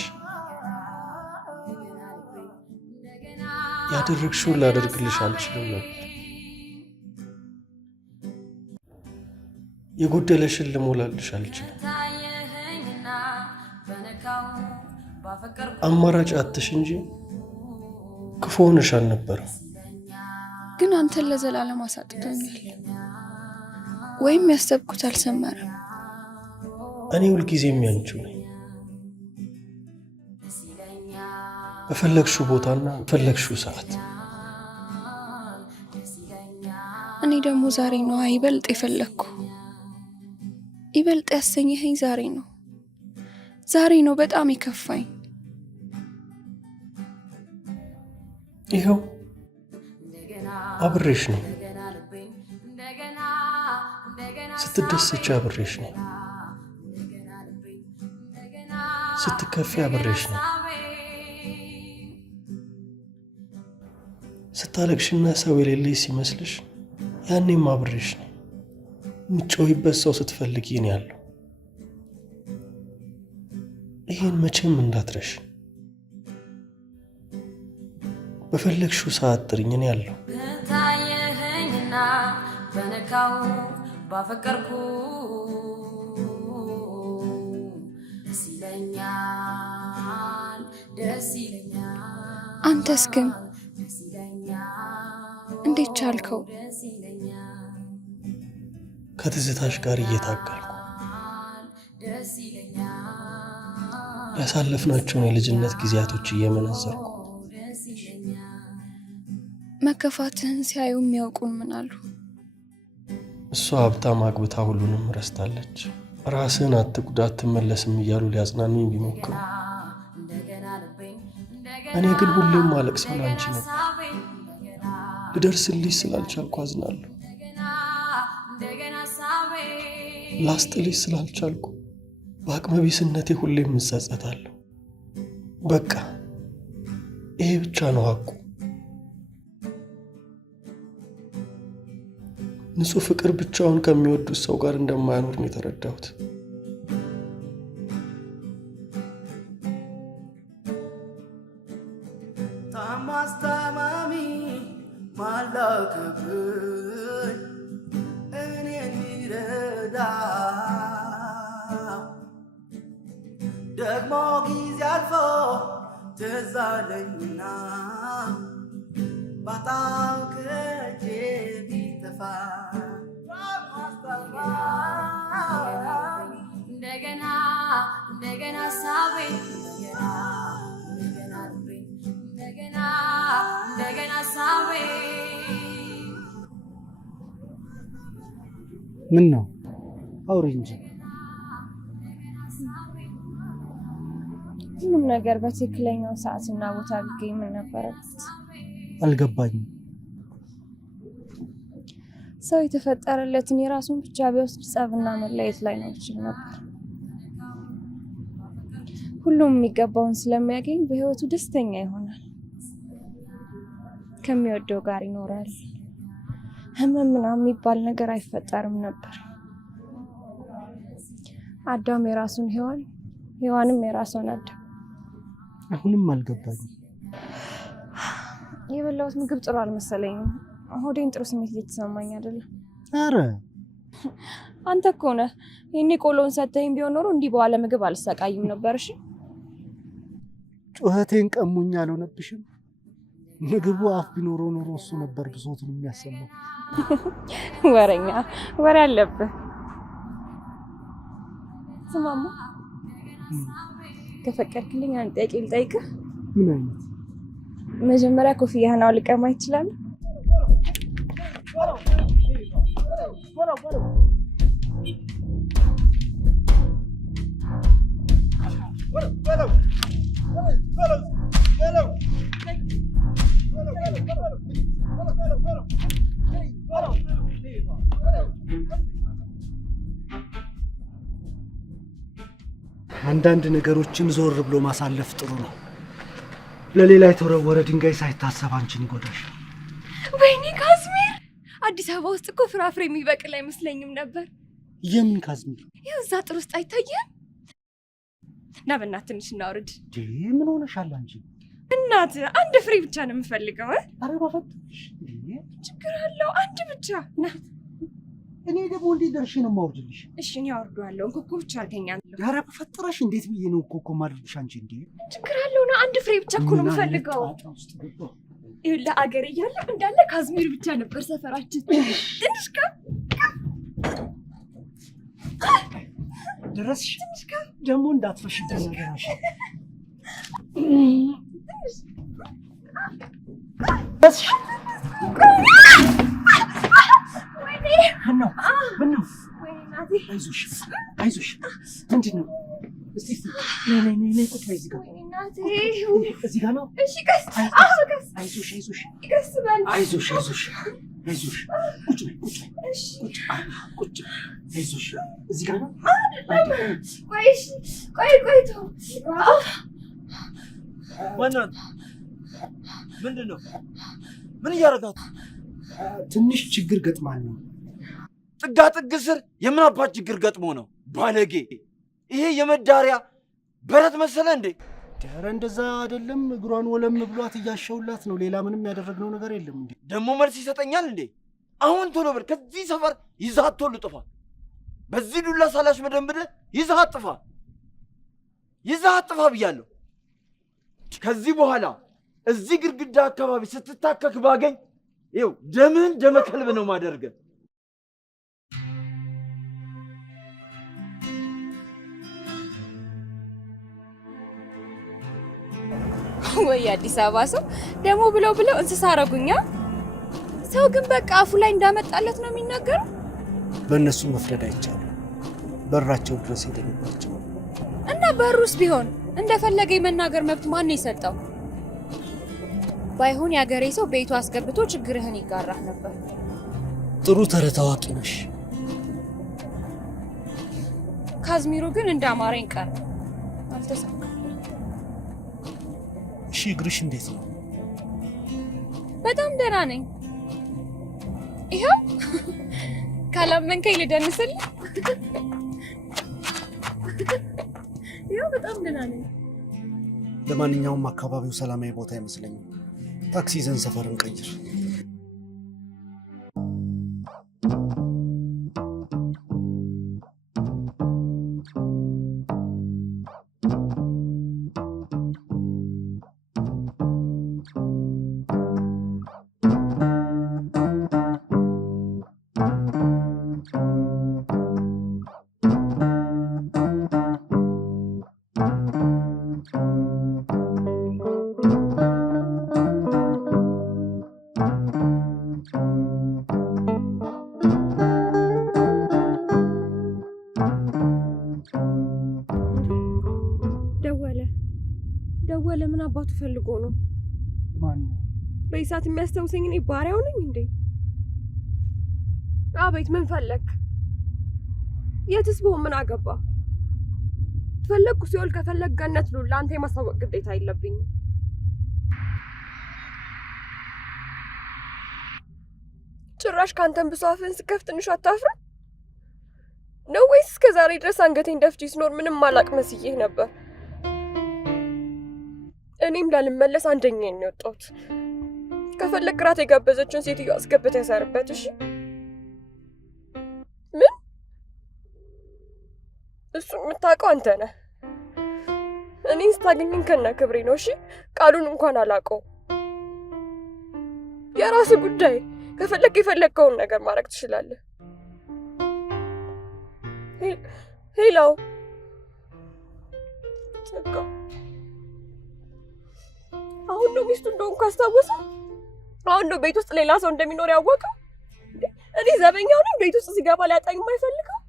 ያደረግሽውን ላደርግልሽ አልችልም ነበር። የጎደለሽን ልሞላልሽ አልችልም። አማራጭ አትሽ እንጂ ክፉ ሆነሽ አልነበረም። ግን አንተን ለዘላለም አሳጥቶኛል፣ ወይም ያሰብኩት አልሰመረም። እኔ ሁልጊዜም ያንቺው ነኝ። በፈለግሽው ቦታና በፈለግሽው ሰዓት። እኔ ደግሞ ዛሬ ነው ይበልጥ የፈለግኩ። ይበልጥ ያሰኘኸኝ ዛሬ ነው። ዛሬ ነው በጣም የከፋኝ። ይኸው አብሬሽ ነኝ። ስትደሰች አብሬሽ ነኝ። ስትከፊ አብሬሽ ነኝ። ስታለቅሽና ሰው የሌለሽ ሲመስልሽ ያኔም አብሬሽ ነኝ። የምትጮይበት ሰው ስትፈልጊ እኔ ያለሁ። ይሄን መቼም እንዳትረሽ። በፈለግሽው ሰዓት ጥሪኝ፣ እኔ ያለሁ። ታየኸኝና በነካው ባፈቀርኩ ደስ ይለኛል ደስ ይለኛል። አንተስ ግን እንዴት ቻልከው? ከትዝታሽ ጋር እየታገልኩ ያሳለፍናቸውን የልጅነት ጊዜያቶች እየመነዘርኩ። መከፋትህን ሲያዩ የሚያውቁን ምን አሉ? እሷ ሀብታም አግብታ ሁሉንም ረስታለች፣ ራስህን አትጉዳ አትመለስም እያሉ ሊያጽናኑኝ ቢሞክሩ፣ እኔ ግን ሁሌም ማለቅሰው ላንቺ ነበር። ልደርስልሽ ስላልቻልኩ አዝናለሁ። ላስጥልሽ ስላልቻልኩ በአቅመቢስነቴ ሁሌም እጸጸታለሁ። በቃ ይሄ ብቻ ነው ሀቁ። ንጹህ ፍቅር ብቻውን ከሚወዱት ሰው ጋር እንደማያኖር ነው የተረዳሁት። ታማስታማሚ ማላከብኝ እኔ የሚረዳ ደግሞ ጊዜ አልፎ ትዝ አለኝና ባጣው ከእጄ ቢጠፋ እንደገና እንደገና ሳቤን እንደገና ልቤን እንደገና እንደገና ሳቤን። ምን ነው አውሪ እንጂ። ሁሉም ነገር በትክክለኛው ሰዓትና ቦታ ቢገኝ ምን ነበረበት? አልገባኝም። ሰው የተፈጠረለትን የራሱን ብቻ ቢወስድ ጸብና መለየት ላይ ነው ይችል ነበር። ሁሉም የሚገባውን ስለሚያገኝ በህይወቱ ደስተኛ ይሆናል፣ ከሚወደው ጋር ይኖራል። ህመም ምናምን የሚባል ነገር አይፈጠርም ነበር። አዳም የራሱን ሔዋን፣ ሔዋንም የራሷን አዳም። አሁንም አልገባኝም። የበላሁት ምግብ ጥሩ አልመሰለኝም። ሆዴን ጥሩ ስሜት እየተሰማኝ አይደለም። አረ አንተ እኮ ነህ ይሄኔ ቆሎን ሰተኝ ቢሆን ኖሮ እንዲህ በኋላ ምግብ አልሰቃይም ነበር። እሺ ጩኸቴን ቀሙኝ አልሆነብሽም? ምግቡ አፍ ቢኖረው ኖሮ እሱ ነበር ብሶቱን የሚያሰማው። ወሬኛ ወሬ አለብህ። ስማማ ከፈቀድክልኝ አንድ ጥያቄ ልጠይቅህ። ምን አይነት? መጀመሪያ ኮፍያህን አውልቀህ ማየት ይችላል? አንዳንድ ነገሮችን ዞር ብሎ ማሳለፍ ጥሩ ነው። ለሌላ የተወረወረ ድንጋይ ሳይታሰብ አንቺን ይጎዳሽ። ወይኔ ካዝሚር፣ አዲስ አበባ ውስጥ እኮ ፍራፍሬ የሚበቅል አይመስለኝም ነበር። የምን ካዝሚር? ይኸው እዛ ጥሩ ውስጥ አይታየም? ና በእናትህ ትንሽ እናውርድ። ምን ሆነሻል አንቺ? እናት አንድ ፍሬ ብቻ ነው የምፈልገው። ኧረ በፈጠረሽ ችግር አለው? አንድ ብቻ ና። እኔ ደግሞ እንዴት ደርሼ ነው የማወርድልሽ? እሺ እኔ አወርደዋለሁ። እንኮኮ ብቻ አድርገኛለሁ። ኧረ በፈጠረሽ እንዴት ብዬ ነው እንኮኮ ማድረግሽ አንቺ? እንዴ ችግር አለው? ና አንድ ፍሬ ብቻ እኮ ነው የምፈልገው። ይኸውልህ አገር እያለ እንዳለ ካዝሚር ብቻ ነበር ሰፈራችን። ትንሽ ድረስሽ ደግሞ እንዳትፈሽብኝ ነገራሽ። በስሽ ምነው? አይዞሽ አይዞሽ። ምንድን ነው? እስቲ ነይ ቁጭ በይ። እዚህ ጋር ነው። እሺ ቀስ አይዞሽ አይዞሽ ቀስ በል። አይዞሽ አይዞሽ አይዞሽ። ቁጭ በይ ቁጭ። አይዞሽ እዚህ ጋር ነው። ቆይ ተው። ማናት? ምንድን ነው? ምን እያደረጋት? ትንሽ ችግር ገጥማል ነው። ጥጋ ጥግ ስር የምን አባት ችግር ገጥሞ ነው? ባለጌ! ይሄ የመዳሪያ በረት መሰለ እንዴ? ኧረ እንደዛ አይደለም። እግሯን ወለም ብሏት እያሸውላት ነው። ሌላ ምንም ያደረግነው ነገር የለም። እንዴ ደግሞ መልስ ይሰጠኛል እንዴ? አሁን ቶሎ በል ከዚህ ሰፈር ይዛት ቶሎ ጥፋ። በዚህ ዱላ ሳላሽ መደንብደ ይዛት ጥፋ ብያለሁ። ከዚህ በኋላ እዚህ ግድግዳ አካባቢ ስትታከክ ባገኝ ይኸው ደምህን ደመ ከልብ ነው ማደርገ። ወይ አዲስ አበባ ሰው ደግሞ ብለው እንስሳ አረጉኛ። ሰው ግን በቃ አፉ ላይ እንዳመጣለት ነው የሚናገረው። በእነሱ መፍረድ አይቻልም። በራቸው ድረስ ሄደንባቸው እና በሩስ ቢሆን እንደፈለገ የመናገር መብት ማን ነው የሰጠው? ባይሆን ያገሬ ሰው ቤቱ አስገብቶ ችግርህን ይጋራህ ነበር። ጥሩ ተረት አዋቂ ነሽ። ካዝሚሩ ግን እንደ አማረኝ ቀረ፣ አልተሳካም። እሺ እግርሽ እንዴት ነው? በጣም ደህና ነኝ። ይኸው ካላመንከኝ ልደንስልህ። ይኸው በጣም ደህና ነኝ። ለማንኛውም አካባቢው ሰላማዊ ቦታ አይመስለኝም። ታክሲ ይዘን ሰፈር እንቀይር። ደወለ። ምን አባቱ ፈልጎ ነው? ማን ነው? በይሳት የሚያስታውሰኝ እኔ ባሪያው ነኝ እንዴ? አቤት፣ ምን ፈለክ? የትስ ብሆን ምን አገባ? ፈለግኩ ሲኦል ከፈለግ ገነት ነው። ለአንተ የማሳወቅ ግዴታ የለብኝም። ጭራሽ ካንተን ብሶ አፍህን ስከፍት ትንሽ አታፍርም ነው ወይስ እስከ ዛሬ ድረስ አንገቴን ደፍቼ ስኖር ምንም ማላቅ መስዬህ ነበር? እኔም ላልመለስ አንደኛዬን ነው የወጣሁት። ከፈለግ ራት የጋበዘችውን ሴትዮ አስገብተህ ያሰርበት። እሺ ምን እሱን የምታውቀው አንተ ነህ። እኔን ስታገኘኝ ከነ ክብሬ ነው። እሺ ቃሉን እንኳን አላውቀው። የራስ ጉዳይ። ከፈለክ የፈለግከውን ነገር ማድረግ ትችላለህ። ሄላው ጸጋ አሁን ነው ሚስቱ እንደሆንኩ ካስታወሰ። አሁን ነው ቤት ውስጥ ሌላ ሰው እንደሚኖር ያወቀው። እኔ ዘበኛው ነኝ። ቤት ውስጥ ሲገባ ሊያጣኝ የማይፈልገው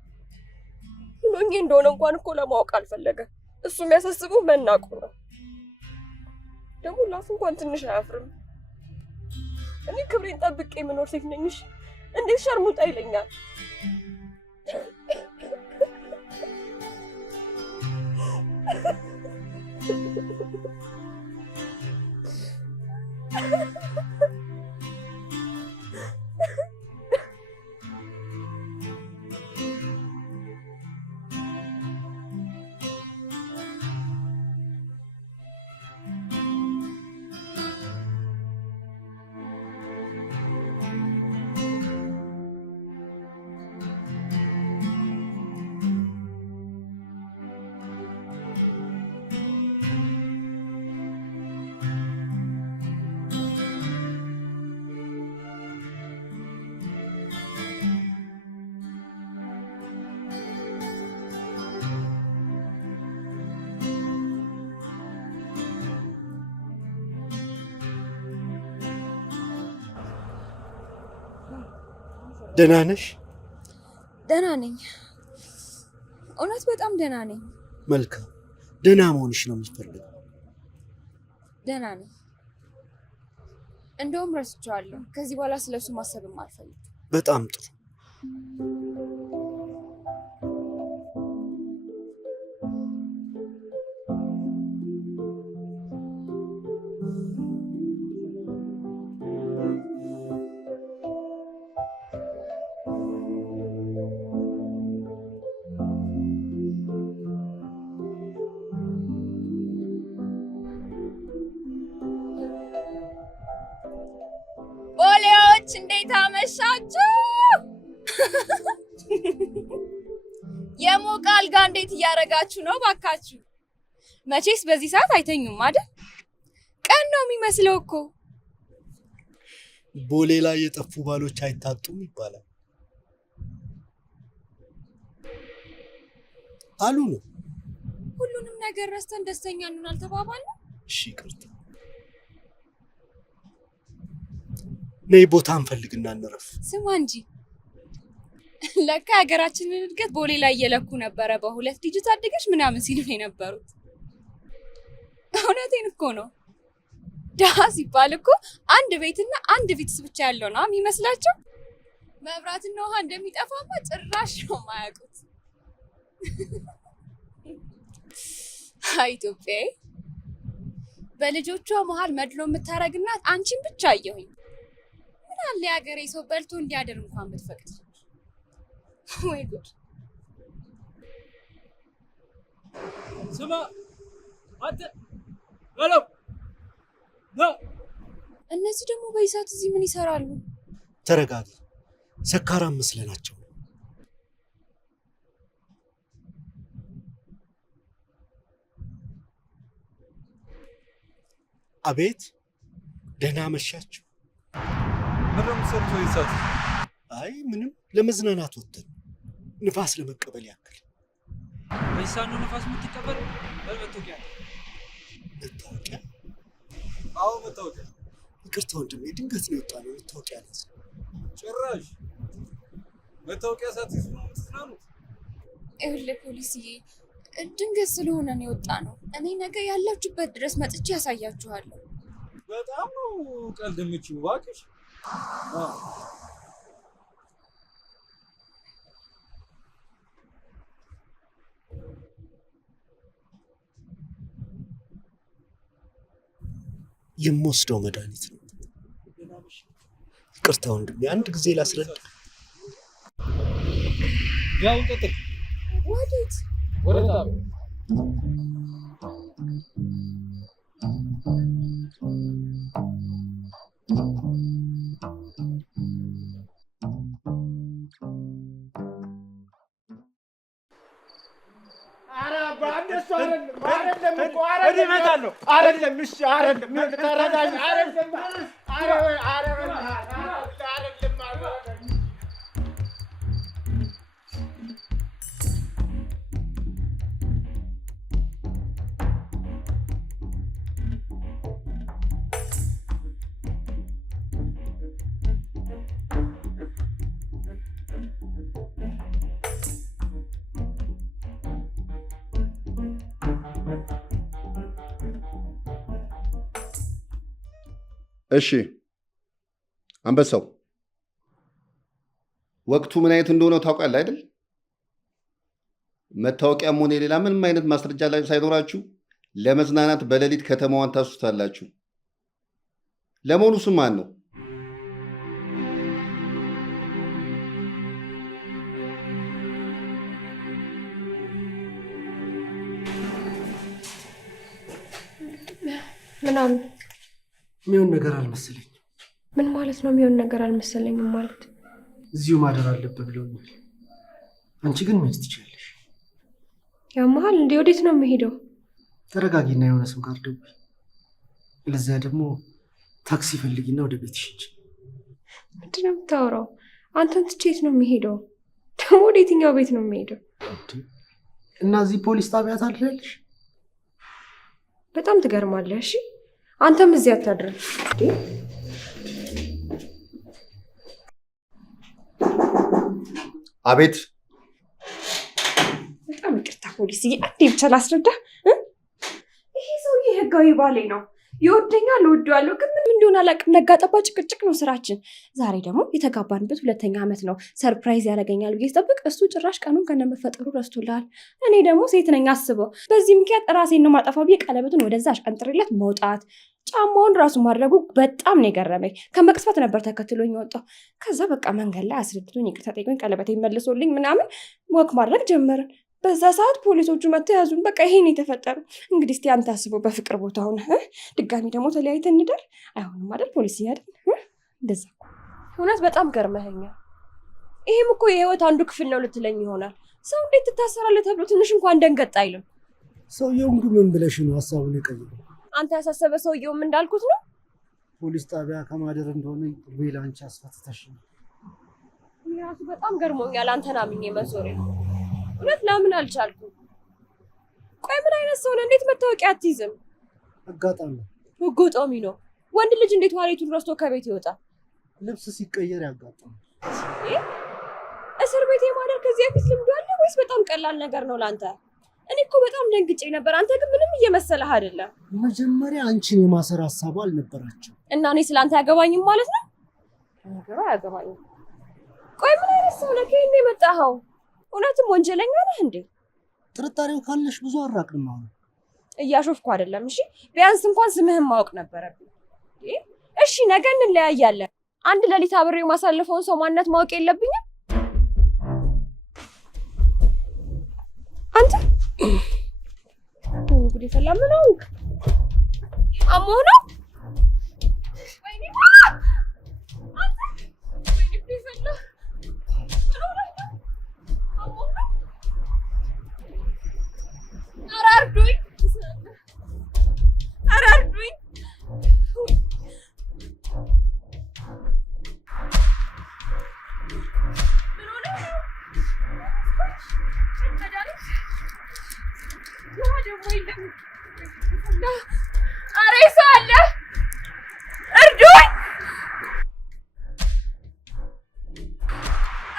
ሆኜ እንደሆነ እንኳን እኮ ለማወቅ አልፈለገም። እሱ የሚያሳስበው መናቁ ነው። ደግሞ ላፍ እንኳን ትንሽ አያፍርም። እኔ ክብሬን ጠብቄ የምኖር ሴት ነኝ። እሺ እንዴት ሸርሙጣ ይለኛል? ደህና ነሽ? ደህና ነኝ። እውነት በጣም ደህና ነኝ። መልካም። ደህና መሆንሽ ነው የሚፈልገው። ደህና ነኝ። እንደውም ረስቼዋለሁ። ከዚህ በኋላ ስለሱ ማሰብም አልፈልግም። በጣም ጥሩ። ቦሌዎች እንዴት አመሻችሁ? የሞቀ አልጋ እንዴት እያደረጋችሁ ነው ባካችሁ? መቼስ በዚህ ሰዓት አይተኙም አይደል? ቀን ነው የሚመስለው እኮ። ቦሌ ላይ የጠፉ ባሎች አይታጡም ይባላል አሉ ነው። ሁሉንም ነገር ረስተን ደስተኛ እንሆን አልተባባልንም? እሺ ይቅርታ። ነይ ቦታ እንፈልግና እንረፍ። ስማ እንጂ ለካ ሀገራችንን እድገት ቦሌ ላይ እየለኩ ነበረ። በሁለት ዲጂት አድገሽ ምናምን ሲሉ የነበሩት እውነቴን እኮ ነው። ድሀ ሲባል እኮ አንድ ቤትና አንድ ቪትስ ብቻ ያለው ነው የሚመስላቸው። መብራትና ውሃ እንደሚጠፋማ ጭራሽ ነው የማያውቁት። ኢትዮጵያዬ በልጆቿ መሀል መድሎ የምታረግናት አንቺን ብቻ አየሁኝ። ምን አለ የሀገሬ ሰው በልቶ እንዲያደር እንኳን ብትፈቅድ። ወይ ጉድ! ስማ አንተ ሄሎ ነው። እነዚህ ደግሞ በይሳት እዚህ ምን ይሰራሉ? ተረጋጊ። ሰካራም መስለናቸው ነው። አቤት፣ ደህና መሻችሁ። ምንም ሰርቶ ይሳት? አይ ምንም፣ ለመዝናናት ወጥተን ንፋስ ለመቀበል ያክል። በይሳኑ ንፋስ የምትቀበል በመታወቂያ መታወቂያ? አዎ መታወቂያ። ይቅርታ ወንድሜ፣ ድንገት ነው የወጣነው። መታወቂያ ያዝ። ጭራሽ መታወቂያ ሳትይዙ ነው የምትዝናኑት? ይኸውልህ ፖሊስዬ፣ ድንገት ስለሆነ ነው የወጣነው። እኔ ነገ ያላችሁበት ድረስ መጥቼ ያሳያችኋለሁ። በጣም ነው ቀልድ የምችይው እባክሽ። የምወስደው መድኃኒት ነው። ይቅርታ ወንድሜ፣ አንድ ጊዜ ላስረዳ። ያው ቀጥል። ወዴት? ወደ ጣቢያ። እኔ እመጣለሁ። አይደለም እሺ፣ አይደለም ተረዳኝ። አይደለም እሺ አንበሳው፣ ወቅቱ ምን አይነት እንደሆነ ታውቃለህ አይደል? መታወቂያም ሆነ ሌላ ምንም አይነት ማስረጃ ላይ ሳይኖራችሁ ለመዝናናት በሌሊት ከተማዋን ታስሱታላችሁ። ለመሆኑ ስም ማን ነው? ምናምን የሚሆን ነገር አልመሰለኝም። ምን ማለት ነው? የሚሆን ነገር አልመሰለኝም ማለት እዚሁ ማደር አለብህ ብለውኛል። አንቺ ግን መሄድ ትችላለሽ። ያመሃል እንዴ? ወዴት ነው የምሄደው? ተረጋጊና የሆነ ሰው ጋር ደውይ። ለዚያ ደግሞ ታክሲ ፈልጊና ወደ ቤትሽ ሂጂ። ምንድን ነው የምታወራው? አንተን ትቼ የት ነው የሚሄደው? ደግሞ ወደ የትኛው ቤት ነው የሚሄደው? እና እዚህ ፖሊስ ጣቢያ ታድሪያለሽ? በጣም ትገርማለህ። እሺ አንተም እዚህ አታድርም። አቤት። በጣም ይቅርታ ፖሊስዬ፣ አንዴ ብቻ ላስረዳ። ይሄ ሰውዬ ህጋዊ ባሌ ነው። ይወደኛል፣ እወደዋለሁ፣ ግን ምን እንደሆነ አላውቅም። ነጋጠባ ጭቅጭቅ ነው ስራችን። ዛሬ ደግሞ የተጋባንበት 2ኛ ዓመት ነው። ሰርፕራይዝ ያደርገኛል ብዬ ስጠብቅ እሱ ጭራሽ ቀኑን ከነመፈጠሩ ረስቶልሃል። እኔ ደግሞ ሴት ነኝ አስበው። በዚህ ምክንያት ራሴን ነው ማጠፋው ብዬ ቀለበቱን ወደዛ አሽቀንጥሬለት መውጣት፣ ጫማውን ራሱ ማድረጉ በጣም ነው የገረመኝ። ከመቅስፈት ነበር ተከትሎኝ ወጣው። ከዛ በቃ መንገድ ላይ አስረድቶኝ ይቅርታ ጠይቆኝ ቀለበቴን መልሶልኝ ምናምን ወክ ማድረግ ጀመርን። በዛ ሰዓት ፖሊሶቹ መጥተው ያዙን። በቃ ይሄን የተፈጠሩ። እንግዲህ እስቲ አንተ አስበው በፍቅር ቦታ ሆነ ድጋሚ ደግሞ ተለያይተን እንደር አይሆንም አይደል? ፖሊስ ያደል እንደዛ። እውነት በጣም ገርመኸኛል። ይሄም እኮ የህይወት አንዱ ክፍል ነው ልትለኝ ይሆናል። ሰው እንዴት ትታሰራለህ ተብሎ ትንሽ እንኳን ደንገጥ አይልም። ሰውየውን ግን ምን ብለሽ ነው ሀሳቡን የቀየረው? አንተ ያሳሰበ ሰውየውም እንዳልኩት ነው። ፖሊስ ጣቢያ ከማደር እንደሆነ ሌላ አንቺ አስፈትተሽ ነው። ራሱ በጣም ገርሞኛል። አንተን አምኜ መዞሬ እውነት ለምን አልቻልኩም? ቆይ ምን አይነት ሰው ነህ? እንዴት መታወቂያ አትይዝም? አጋጣሚ አጋጣሚ ነው። ወንድ ልጅ እንዴት ዋሌቱን ረስቶ ከቤት ይወጣል? ልብስ ሲቀየር ያጋጥማል። እስር ቤት የማደር ከዚህ በፊት ልምዱ አለ ወይስ በጣም ቀላል ነገር ነው ለአንተ? እኔ እኮ በጣም ደንግጬ ነበር። አንተ ግን ምንም እየመሰለህ አይደለም። መጀመሪያ አንቺን የማሰር ሀሳቡ አልነበራቸው እና እኔ ስለአንተ አያገባኝም ማለት ነው? ነገሩ አያገባኝም። ቆይ ምን አይነት ሰው ነህ? ከየት ነው የመጣኸው? እውነትም ወንጀለኛ ነህ እንዴ? ጥርጣሬው ካለሽ ብዙ አራቅም። አሁን እያሾፍኩ አይደለም። እሺ ቢያንስ እንኳን ስምህን ማወቅ ነበረብኝ። እሺ ነገ እንለያያለን። አንድ ሌሊት አብሬው ማሳለፈውን ሰው ማንነት ማወቅ የለብኝም? አንተ ጉድ ፈላ። ምን ነው አሞ ነው? ወይኔ አንተ ወይኔ ፈላ። አራርዱኝ አራርዱኝ። ምን ሆነ? ኧረ ሰው አለ፣ እርዱኝ!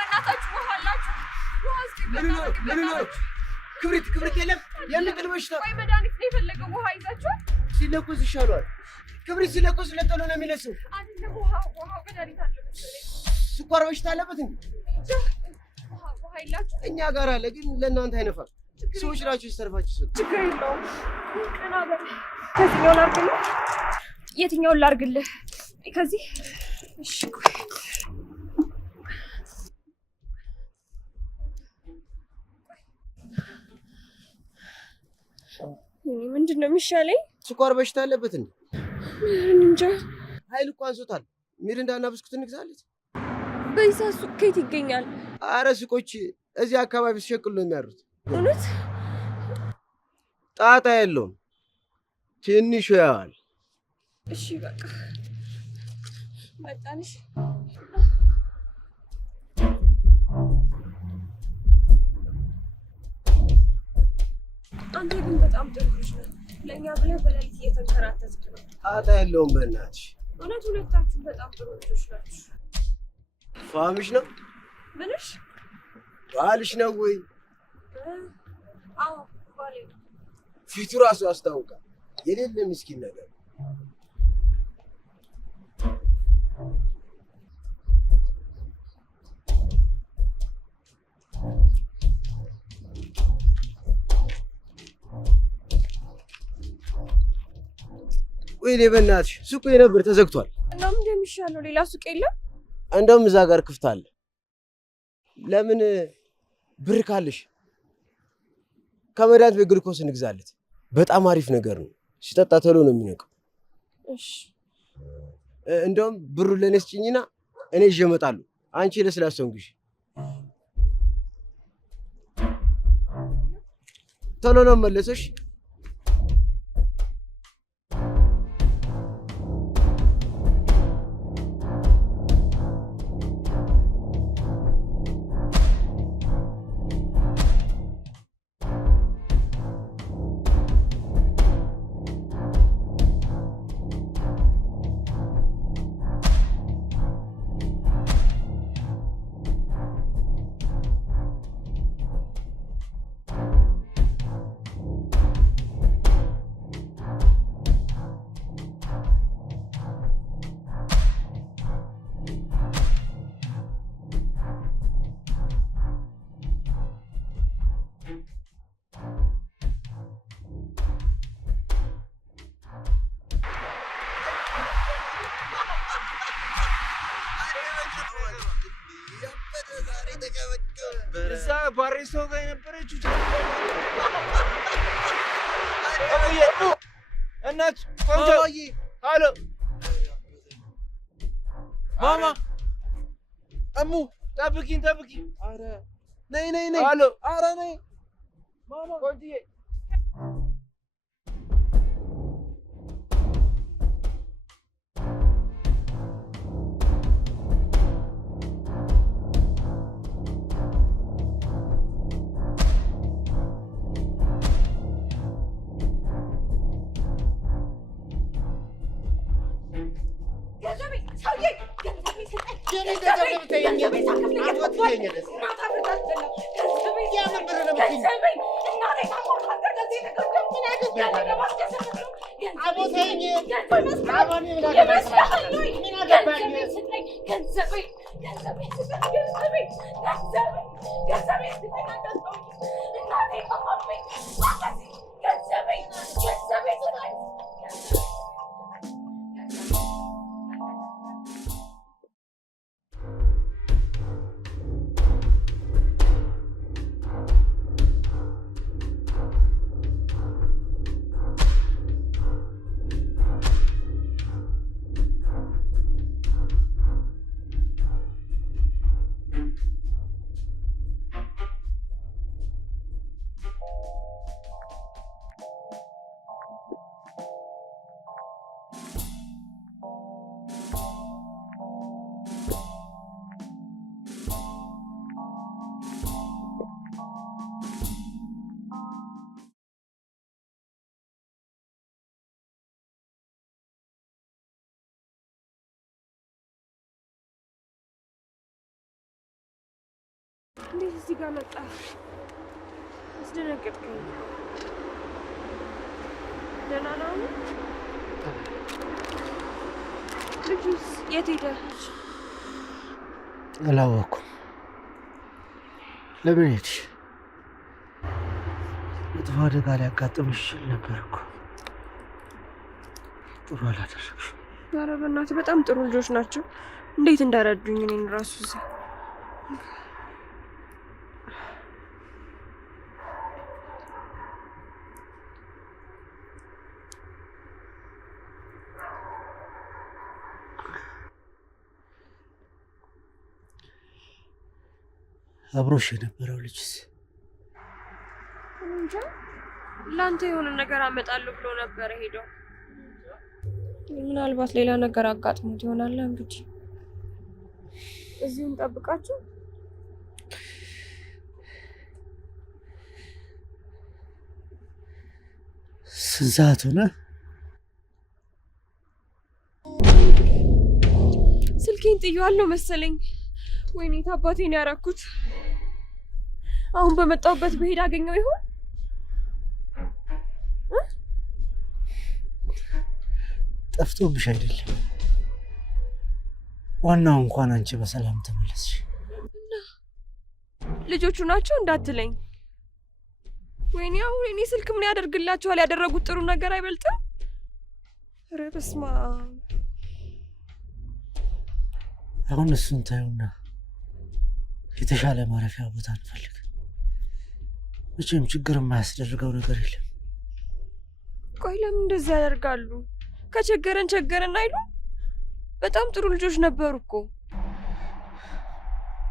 እናታችሁ ውሃ አላችሁ? ክብሪት የለም። የምጥል በሽታ። ቆይ መድኃኒት ነው የፈለገው። ውሃ ይዛችኋል? ሲለኩስ ይሻሏል። ክብሪት ሲለኩስ ለጠሎ ነው የሚነሳው። አይደለም ውሃው መድኃኒት አለ መሰለኝ። ስኳር በሽታ አለበት እንዴ? ውሃ የላችሁ? እኛ ጋር አለ፣ ግን ለእናንተ አይነፋም። ሰዎች ናቸው ሲሰርፋችሁ ሰጥ። ችግር የለውም። ቀና በል። ከዚህኛው ላድርግልህ? የትኛውን ላድርግልህ? ከዚህ እሺ። ምንድን ነው የሚሻለኝ? ስኳር በሽታ አለበት እንዴ? እንጃ። ኃይል እኮ አንሶታል። ሚሪንዳና ብስኩት እንግዛለት። በዛ ሱቅ ከየት ይገኛል? አረ ሱቆች እዚህ አካባቢ ሲሸቅሉ ነው የሚያሩት። እውነት? ጣጣ የለውም። ትንሹ ያዋል። እሺ በቃ መጣንሽ። አንተ ግን በጣም ጥሩ ልጅ ነህ። ለእኛ ብለህ በሌሊት እየተንከራተትክ ነው። ጣጣ የለውም በእናትሽ። እውነት ሁለታችሁ በጣም ጥሩ ልጆች ናችሁ። ፋምሽ ነው? ምንሽ? ባልሽ ነው ወይ? አዎ ባሌ ነው። ፊቱ ራሱ ያስታውቃል። የሌለ ምስኪን ነገር። ወይኔ በእናትሽ ሱቁ የነበር ተዘግቷል። እናም እንደሚሻለው ሌላ ሱቅ የለም? እንደውም እዛ ጋር ክፍት አለ። ለምን ብር ካለሽ ከመድኃኒት ቤት ግሉኮስ እንግዛለት። በጣም አሪፍ ነገር ነው። ሲጠጣ ቶሎ ነው የሚነቀው። እሺ እንደውም ብሩን ለእኔ ስጭኝና እኔ ይዤ እመጣለሁ። አንቺ ለስላሳውን ግዢ። ቶሎ ነው መለሰሽ። እዛ ባሬሶ ጋር የነበረችው እናት ቆንጆዬ፣ አሎ ማማ፣ እሙ ጠብቂኝ፣ ጠብቂኝ። ኧረ ነይ ነይ ነይ። አሎ ኧረ ነይ ማማ፣ ቆንጆዬ እንዴት እዚህ ጋር መጣ? አስደነገጥከኝ። ደህና ነው? ልጁስ የት ሄደ? አላወኩም። ለምን ሄድሽ? መጥፎ አደጋ ሊያጋጥምሽ ይችል ነበር እኮ። ጥሩ አላደረግሽም። ኧረ በእናትህ በጣም ጥሩ ልጆች ናቸው። እንዴት እንዳረዱኝ እኔን ራሱ እዚህ አብሮሽ የነበረው ልጅስ? እንጃ ላንተ የሆነ ነገር አመጣለሁ ብሎ ነበር ሄደው። ምናልባት ሌላ ነገር አጋጥሞት ይሆናል። እንግዲህ እዚሁን ጠብቃችሁ። ስንት ሰዓት ሆነ? ስልኬን ጥዬዋለሁ መሰለኝ። ወይኔ አባቴን ያደረኩት። አሁን በመጣሁበት ብሄድ አገኘው ይሆን? ጠፍቶብሽ አይደለም። ዋናው እንኳን አንቺ በሰላም ተመለስሽ። ልጆቹ ናቸው እንዳትለኝ። ወይኔ አሁን እኔ ስልክ ምን ያደርግላቸዋል? ያደረጉት ጥሩ ነገር አይበልጥም? ኧረ በስመ አብ። አሁን እሱን ታዩና የተሻለ ማረፊያ ቦታ እንፈልግ። መቼም ችግር የማያስደርገው ነገር የለም። ቆይ ለምን እንደዚህ ያደርጋሉ? ከቸገረን ቸገረን አይሉ? በጣም ጥሩ ልጆች ነበሩ እኮ።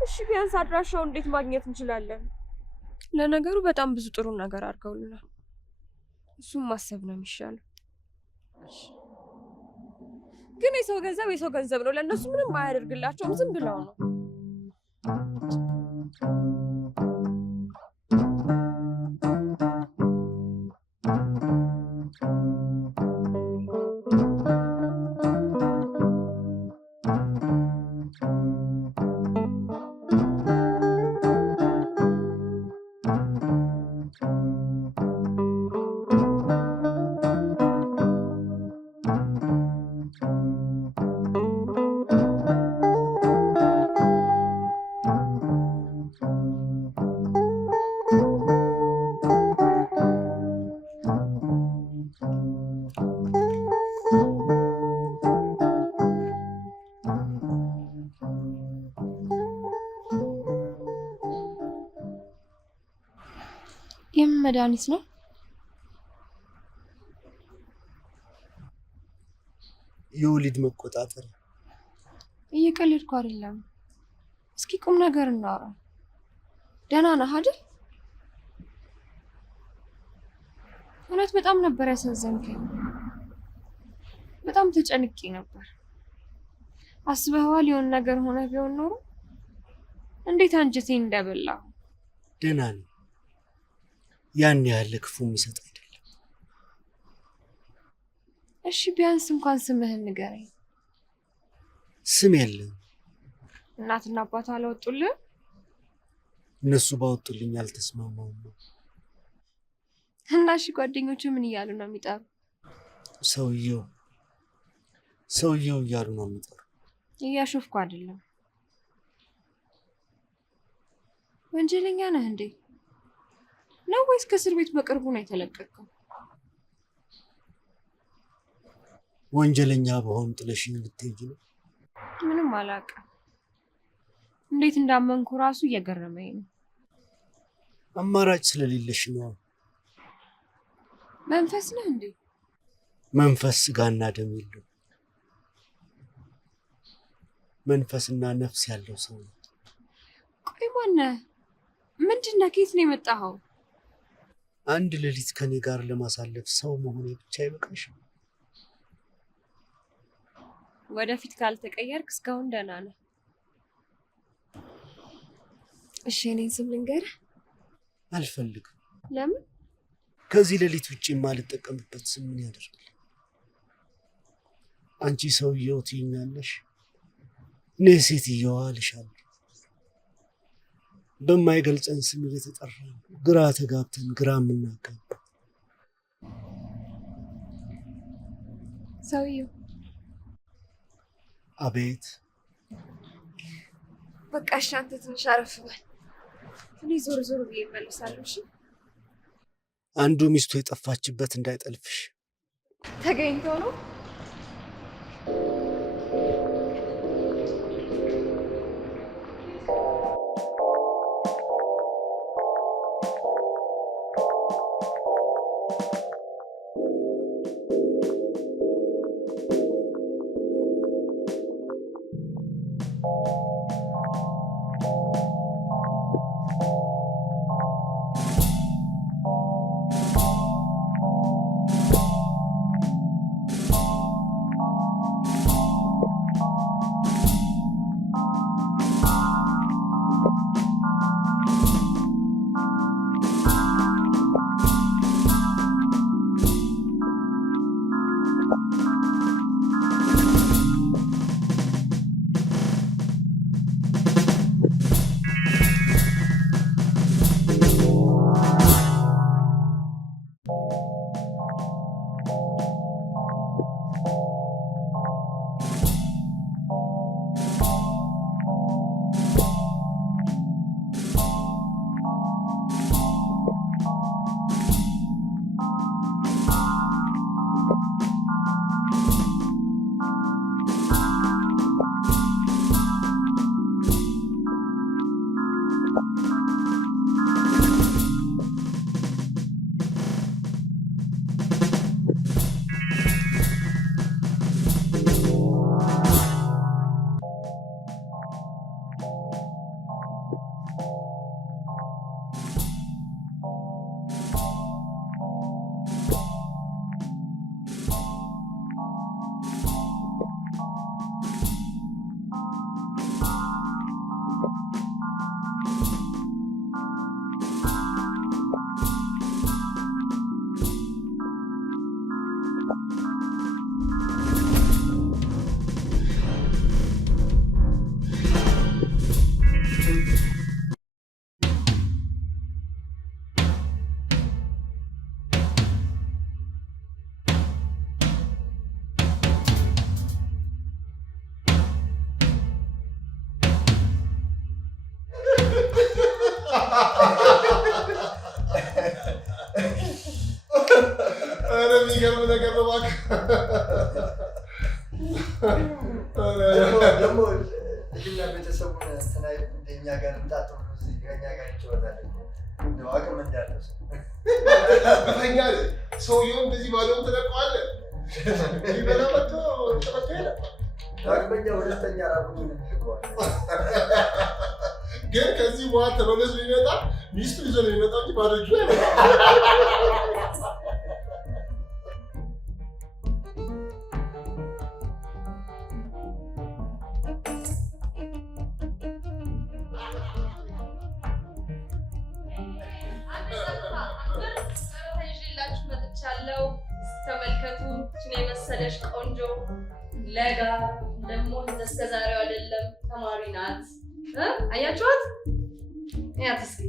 እሺ ቢያንስ አድራሻውን እንዴት ማግኘት እንችላለን? ለነገሩ በጣም ብዙ ጥሩ ነገር አድርገውልናል። እሱም ማሰብ ነው የሚሻለው። ግን የሰው ገንዘብ ነው። ለእነሱ ምንም አያደርግላቸውም። ዝም ብለው ነው። የምን መድኃኒት ነው? የወሊድ መቆጣጠር። እየቀለድኩ አይደለም። እስኪ ቁም ነገር እናውራ። ደህና ነህ አይደል? እውነት በጣም ነበር ያሳዘንከኝ። በጣም ተጨንቄ ነበር። አስበኸዋል? የሆነ ነገር ሆነ ቢሆን ኖሮ እንዴት አንጀቴን እንደበላሁ። ደህና ነኝ። ያን ያህል ክፉ የሚሰጥ አይደለም። እሺ ቢያንስ እንኳን ስምህን ንገረኝ። ስም የለም። እናትና አባቷ አላወጡልህ? እነሱ ባወጡልኝ አልተስማማውም ነው። እና እሺ ጓደኞቹ ምን እያሉ ነው የሚጠሩ? ሰውየው እያሉ ነው የሚጠሩ። እያሾፍኩ አይደለም። ወንጀለኛ ነህ እንዴ? ነው ወይስ ከእስር ቤት በቅርቡ ነው የተለቀቀው? ወንጀለኛ በሆን ጥለሽኝ ልትሄጂ ነው? ምንም አላውቅም። እንዴት እንዳመንኩ ራሱ እየገረመኝ ነው። አማራጭ ስለሌለሽ ነው። መንፈስ ነህ እንዴ? መንፈስ ስጋና ደም የለው። መንፈስና ነፍስ ያለው ሰው ነው። ቆይ ማነህ? ምንድን ነህ? ከየት ነው የመጣኸው? አንድ ሌሊት ከኔ ጋር ለማሳለፍ ሰው መሆኔ ብቻ አይበቃሽም? ወደፊት ካልተቀየርክ እስካሁን ደህና ነህ። እሺ የእኔን ስም ልንገርህ? አልፈልግም። ለምን? ከዚህ ሌሊት ውጭ የማልጠቀምበት ስም ምን ያደርጋል? አንቺ ሰውየው ትይኛለሽ፣ እኔ ሴትየዋ እልሻለሁ። በማይገልጸን ስም እየተጠራን ግራ ተጋብተን ግራ የምናጋባ። ሰውየው አቤት። በቃ እሺ አንተ ትንሽ አረፍ በል። እኔ ዞር ዞር ብዬ እመለሳለሁ። እሺ አንዱ ሚስቱ የጠፋችበት እንዳይጠልፍሽ። ተገኝቶ ነው? ደግሞ ልጅና ቤተሰቡን ተናይ እንደኛ ጋር እንዳትሆኑ እዚህ ከኛ ጋር ይጫወታል። ነው አቅም እንዳለው በተኛ ሰውየው እንደዚህ ባለውን ተለቀዋለህ። ይበላ መጥቶ ተመቶ ሄደ። ዳግመኛ ሁለተኛ ራቁቱን ልቀዋል። ግን ከዚህ በኋላ ተመለስ ቢመጣ ሚስቱ ይዞ ነው የሚመጣው እንጂ ባዶ እጁ አይመጣም። ተመልከቱ። እችን የመሰለሽ ቆንጆ ለጋ ደግሞ እንደስከዛሬው አይደለም፣ ተማሪ ናት። አያችኋት? ያት እስኪ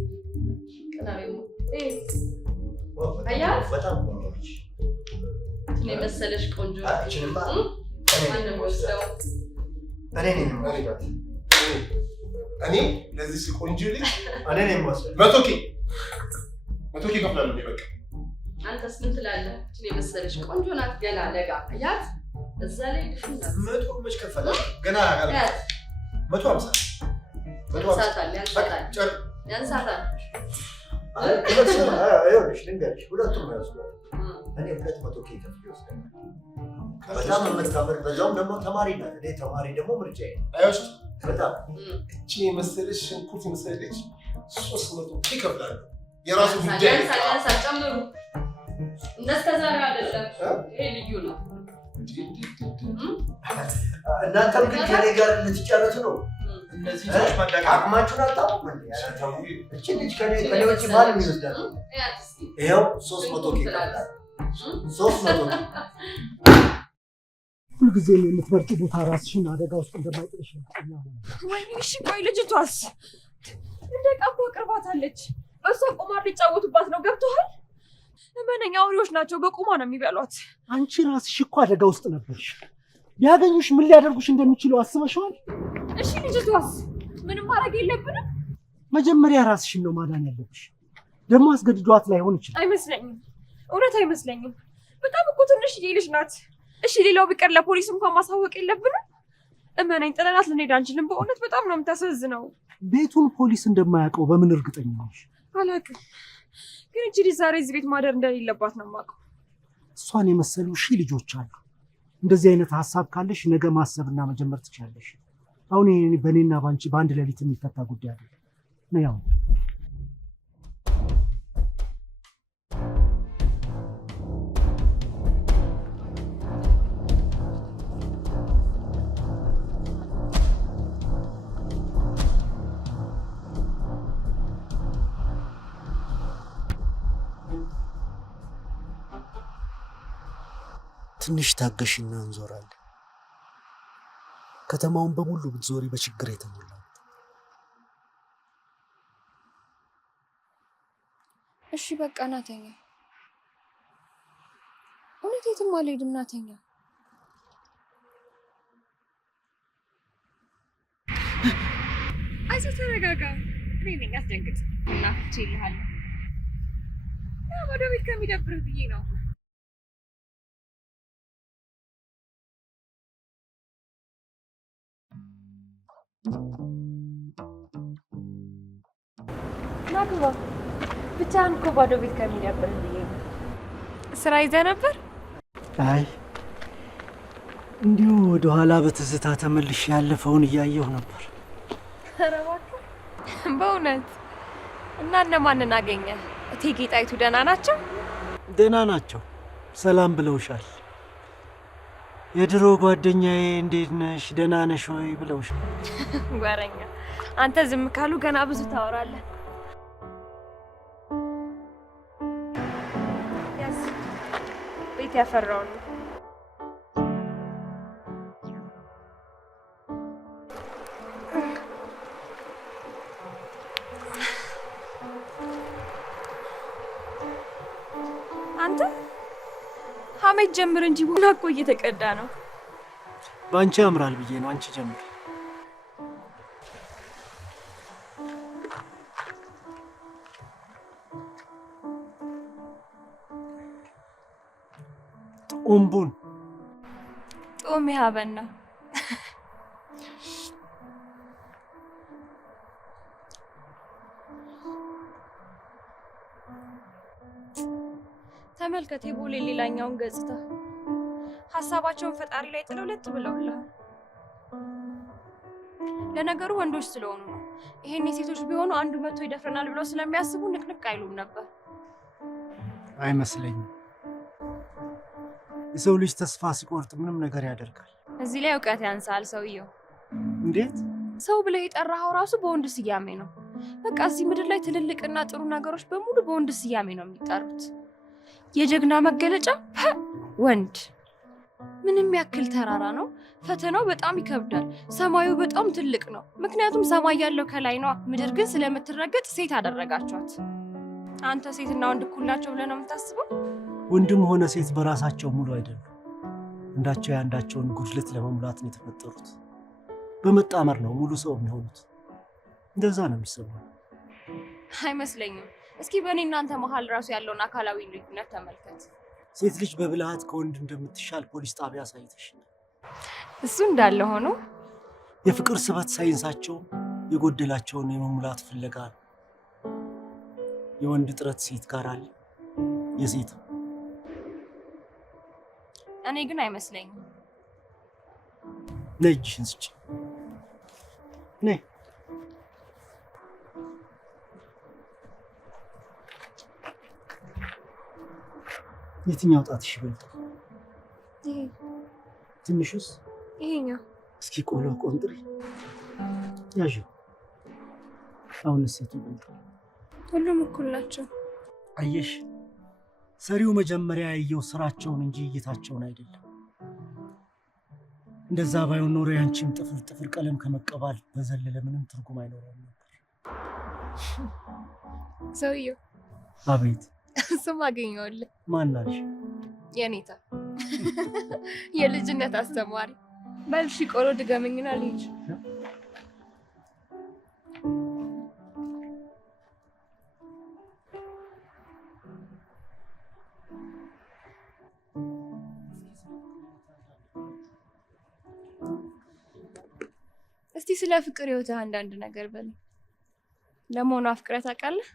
ቀናሪው አያት በጣም ቆንጆች። እችን የመሰለሽ ቆንጆ እችንማ ማንም ወስደው እኔ ነኝ የምወስዳት። እኔ ለዚህ ቆንጆ ልጅ እኔ ነኝ የምወስዳት። 100K እከፍላለሁ። በቃ አንተስ ምን ትላለህ? እችን የመሰለሽ ቆንጆ ናት፣ ገና ለጋ። አያት እዛ ላይ ድፍን ናት። 100 መች ከፈለ? ገና 150 ያንሳታል። ይኸውልሽ ልንገርሽ፣ ሁለቱም ነው ያስኩት። እኔ 200K ከፍዬ ወስዳለሁ። በጣም የምታምር በዛውም ደግሞ ተማሪ ናት። እኔ ተማሪ ደግሞ ምርጫዬ ነው። አይወስድ በጣም እቺ የመሰለሽ ሽንኩርት የመሰለች 300K እከፍላለሁ። የራሱ ጉዳይ ጨምሩ። እንደስከዛሬው አይደለም፣ ይሄ ልዩ ነው። እናንተም ግን ከኔ ጋር ልትጨርሱ ነው። እነዚህ ሰዎች ማዳቀ አቅማችሁን አታውቁም እንዴ? እቺ ልጅ ከኔ ውጭ ማንም ይወስዳል። ይኸው 300K ይከፍላል። 300K ሁልጊዜ የምትመርጭ ቦታ ራስሽን አደጋ ውስጥ እንደማይጥልሽ እርግጠኛ ሆነ። ወይኔ እሺ፣ ቆይ ልጅቷስ እንደ ቀቦ ቅርባታለች። እሷ ቁማር ሊጫወቱባት ነው። ገብቶሃል? እመነኛ አውሬዎች ናቸው። በቁማ ነው የሚበሏት። አንቺ ራስሽ እኮ አደጋ ውስጥ ነበርሽ። ቢያገኙሽ ምን ሊያደርጉሽ እንደሚችሉ አስበሽዋል? እሺ ልጅቷስ ምንም ማድረግ የለብንም። መጀመሪያ ራስሽን ነው ማዳን ያለብሽ። ደግሞ አስገድዷት ላይሆን ይችላል። አይመስለኝም፣ እውነት አይመስለኝም። በጣም እኮ ትንሽዬ ልጅ ናት። እሺ ሌላው ቢቀር ለፖሊስ እንኳን ማሳወቅ የለብንም። እመነኝ፣ ጥለናት ልንሄድ አንችልም። በእውነት በጣም ነው የምታሳዝነው። ቤቱን ፖሊስ እንደማያውቀው በምን እርግጠኛ ነሽ? አላውቅም፣ ግን እቺ ልጅ ዛሬ እዚህ ቤት ማደር እንደሌለባት ነው የማውቀው። እሷን የመሰሉ ሺህ ልጆች አሉ። እንደዚህ አይነት ሀሳብ ካለሽ ነገ ማሰብና መጀመር ትችላለሽ። አሁን በእኔና ባንቺ በአንድ ሌሊት የሚፈታ ጉዳይ አይደለም ነው ያው ትንሽ ታገሽና እንዞራለን። ከተማውን በሙሉ ብትዞሪ በችግር የተሞላ እሺ በቃ ናተኛ። እውነት የትም አልሄድም ናተኛ። አይዞህ ተረጋጋ። እኔ ነኝ አስደንግጥ እና ትችይልሃለሁ። ወደ ቤት ከሚደብርህ ብዬ ነው። ናግባ ብቻህን እኮ ባዶ ቤት ከሚደብርህ ብዬ ነው። ስራ ይዘህ ነበር? አይ እንዲሁ ወደኋላ በትዝታ ተመልሼ ያለፈውን እያየሁ ነበር። ኧረ እባክህ በእውነት? እና እነማንን አገኘህ? እቴጌ ጣይቱ ደህና ናቸው? ደህና ናቸው። ሰላም ብለውሻል። የድሮ ጓደኛዬ እንዴት ነሽ ደህና ነሽ ወይ ብለውሻል። ጓረኛ አንተ ዝም ካሉ ገና ብዙ ታወራለህ። ያስ ቤት ያፈራው ነው። አንተ ሀሜት ጀምር እንጂ ቡና እኮ እየተቀዳ ነው። በአንቺ ያምራል ብዬ ነው። አንቺ ጀምር። ጦምቡን ጦም ያበና ተመልከት የቦሌ ሌላኛውን ገጽታ። ሀሳባቸውን ፈጣሪ ላይ ጥለው ለጥ ብለውልሃል። ለነገሩ ወንዶች ስለሆኑ ነው። ይሄን የሴቶች ቢሆኑ አንዱ መቶ ይደፍረናል ብለው ስለሚያስቡ ንቅንቅ አይሉም ነበር። አይመስለኝም። የሰው ልጅ ተስፋ ሲቆርጥ ምንም ነገር ያደርጋል። እዚህ ላይ እውቀት ያንሳል ሰውየው። እንዴት? ሰው ብለህ የጠራኸው ራሱ በወንድ ስያሜ ነው። በቃ እዚህ ምድር ላይ ትልልቅና ጥሩ ነገሮች በሙሉ በወንድ ስያሜ ነው የሚጠሩት። የጀግና መገለጫ ወንድ። ምንም ያክል ተራራ ነው፣ ፈተናው በጣም ይከብዳል። ሰማዩ በጣም ትልቅ ነው፣ ምክንያቱም ሰማይ ያለው ከላይ ነው። ምድር ግን ስለምትረገጥ ሴት አደረጋቸዋት። አንተ ሴትና ወንድ እኩል ናቸው ብለህ ነው የምታስበው? ወንድም ሆነ ሴት በራሳቸው ሙሉ አይደሉም። አንዳቸው የአንዳቸውን ጉድለት ለመሙላት ነው የተፈጠሩት። በመጣመር ነው ሙሉ ሰው የሚሆኑት። እንደዛ ነው የሚሰማው። አይመስለኝም። እስኪ በእኔ እናንተ መሀል ራሱ ያለውን አካላዊ ልዩነት ተመልከት። ሴት ልጅ በብልሃት ከወንድ እንደምትሻል ፖሊስ ጣቢያ አሳይተሽ። እሱ እንዳለ ሆኖ የፍቅር ስበት ሳይንሳቸው የጎደላቸውን የመሙላት ፍለጋ ነው። የወንድ ጥረት ሴት ጋር አለ፣ የሴት እኔ ግን አይመስለኝም። ነይ እጅሽን ስጪ። ነይ። የትኛው ጣትሽ ይበልጣል? ይሄ። ትንሹስ? ይሄኛው። እስኪ ቆሎ ቆንጥሪ። ያዥ። አሁንስ የቱ ይበልጣል? ሁሉም እኩል ናቸው። አየሽ፣ ሰሪው መጀመሪያ ያየው ስራቸውን እንጂ እይታቸውን አይደለም። እንደዛ ባይሆን ኖሮ ያንቺም ጥፍር ቀለም ከመቀባል በዘለለ ምንም ትርጉም አይኖረውም ነበር። ሰውየው። አቤት። ስም አገኘሁልህ። ማን አልሽ? የኔታ የልጅነት አስተማሪ። በል እሺ ቆሎ ድገመኝና ልሂድ። እስቲ ስለ ፍቅር ህይወትህ አንዳንድ ነገር በል። ለመሆኑ አፍቅረህ ታውቃለህ?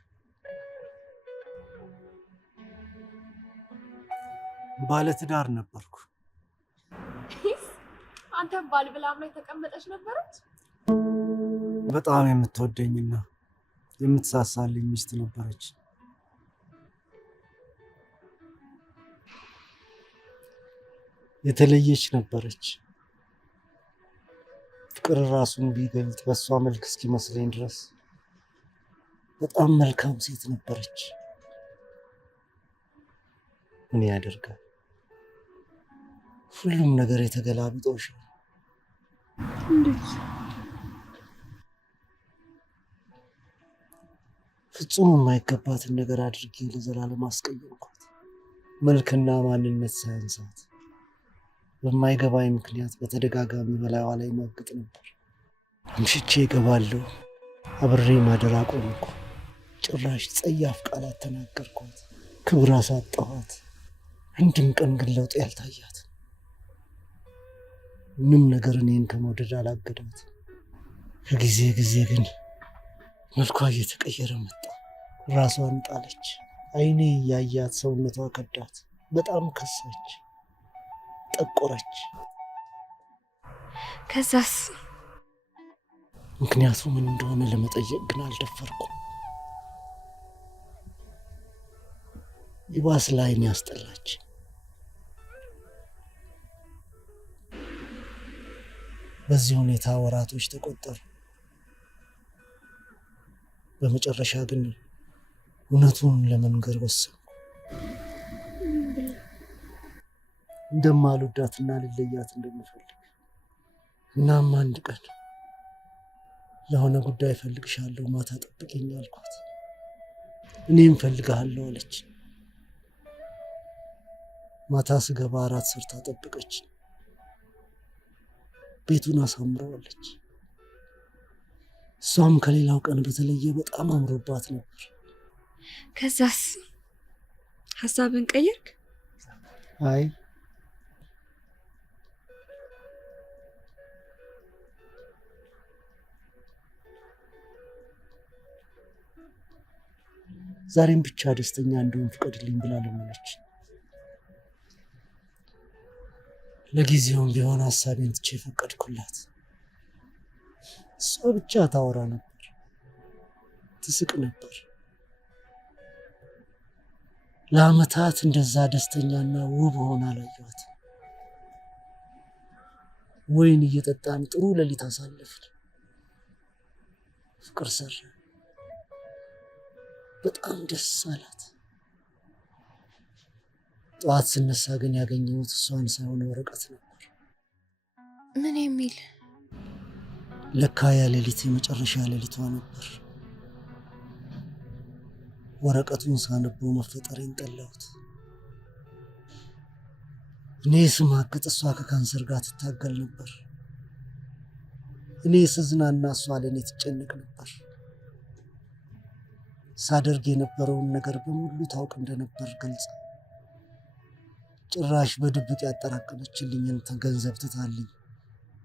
ባለትዳር ነበርኩ። አንተም ባል ብላም ላይ ተቀመጠች ነበረች? በጣም የምትወደኝና የምትሳሳልኝ ሚስት ነበረች። የተለየች ነበረች። ፍቅር ራሱን ቢገልጥ በሷ መልክ እስኪመስለኝ ድረስ በጣም መልካም ሴት ነበረች። ምን ያደርጋል፣ ሁሉም ነገር የተገላቢጦሽ ነው። እንዴት? ፍጹም የማይገባትን ነገር አድርጌ ለዘላለም አስቀየምኳት። መልክና ማንነት ሳያንሳት በማይገባኝ ምክንያት በተደጋጋሚ በላይዋ ላይ ማግጥ ነበር። አምሽቼ እገባለሁ፣ አብሬ ማደር አቆምኩ። ጭራሽ ጸያፍ ቃላት ተናገርኳት፣ ክብር አሳጣኋት። አንድም ቀን ግን ለውጥ ያልታያት ምንም ነገር እኔን ከመውደድ አላገዳት። ከጊዜ ጊዜ ግን መልኳ እየተቀየረ መጣ። ራሷን ጣለች። አይኔ እያያት ሰውነቷ ከዳት። በጣም ከሳች፣ ጠቆረች። ከዛስ? ምክንያቱ ምን እንደሆነ ለመጠየቅ ግን አልደፈርኩም። ይባስ ላይን ያስጠላች። በዚህ ሁኔታ ወራቶች ተቆጠሩ። በመጨረሻ ግን እውነቱን ለመንገር ወሰንኩ። እንደማልወዳትና ልለያት እንደምፈልግ። እናም አንድ ቀን ለሆነ ጉዳይ እፈልግሻለሁ፣ ማታ ጠብቂኝ አልኳት። እኔም እፈልግሃለሁ አለች። ማታ ስገባ እራት ሰርታ ጠበቀች። ቤቱን አሳምረዋለች። እሷም ከሌላው ቀን በተለየ በጣም አምሮባት ነበር። ከዛስ ሀሳብን ቀየርክ? አይ ዛሬም ብቻ ደስተኛ እንደሆን ፍቀድልኝ ብላ ለመነች። ለጊዜውም ቢሆን ሀሳቤን ትቼ ፈቀድኩላት። እሷ ብቻ ታወራ ነበር፣ ትስቅ ነበር። ለአመታት እንደዛ ደስተኛና ውብ ሆና አላየኋትም። ወይን እየጠጣን ጥሩ ሌሊት አሳለፍን። ፍቅር ሰራ፣ በጣም ደስ አላት። ጠዋት ስነሳ ግን ያገኘሁት እሷን ሳይሆን ወረቀት ነበር። ምን የሚል? ለካ ያ ሌሊት የመጨረሻ ሌሊቷ ነበር። ወረቀቱን ሳነበው መፈጠሬን ጠላሁት። እኔ ስማግጥ እሷ ከካንሰር ጋር ትታገል ነበር። እኔ ስዝናና እሷ ለእኔ ትጨነቅ ነበር። ሳደርግ የነበረውን ነገር በሙሉ ታውቅ እንደነበር ገልጻ ጭራሽ በድብቅ ያጠራቀመችልኝን ገንዘብ ትታልኝ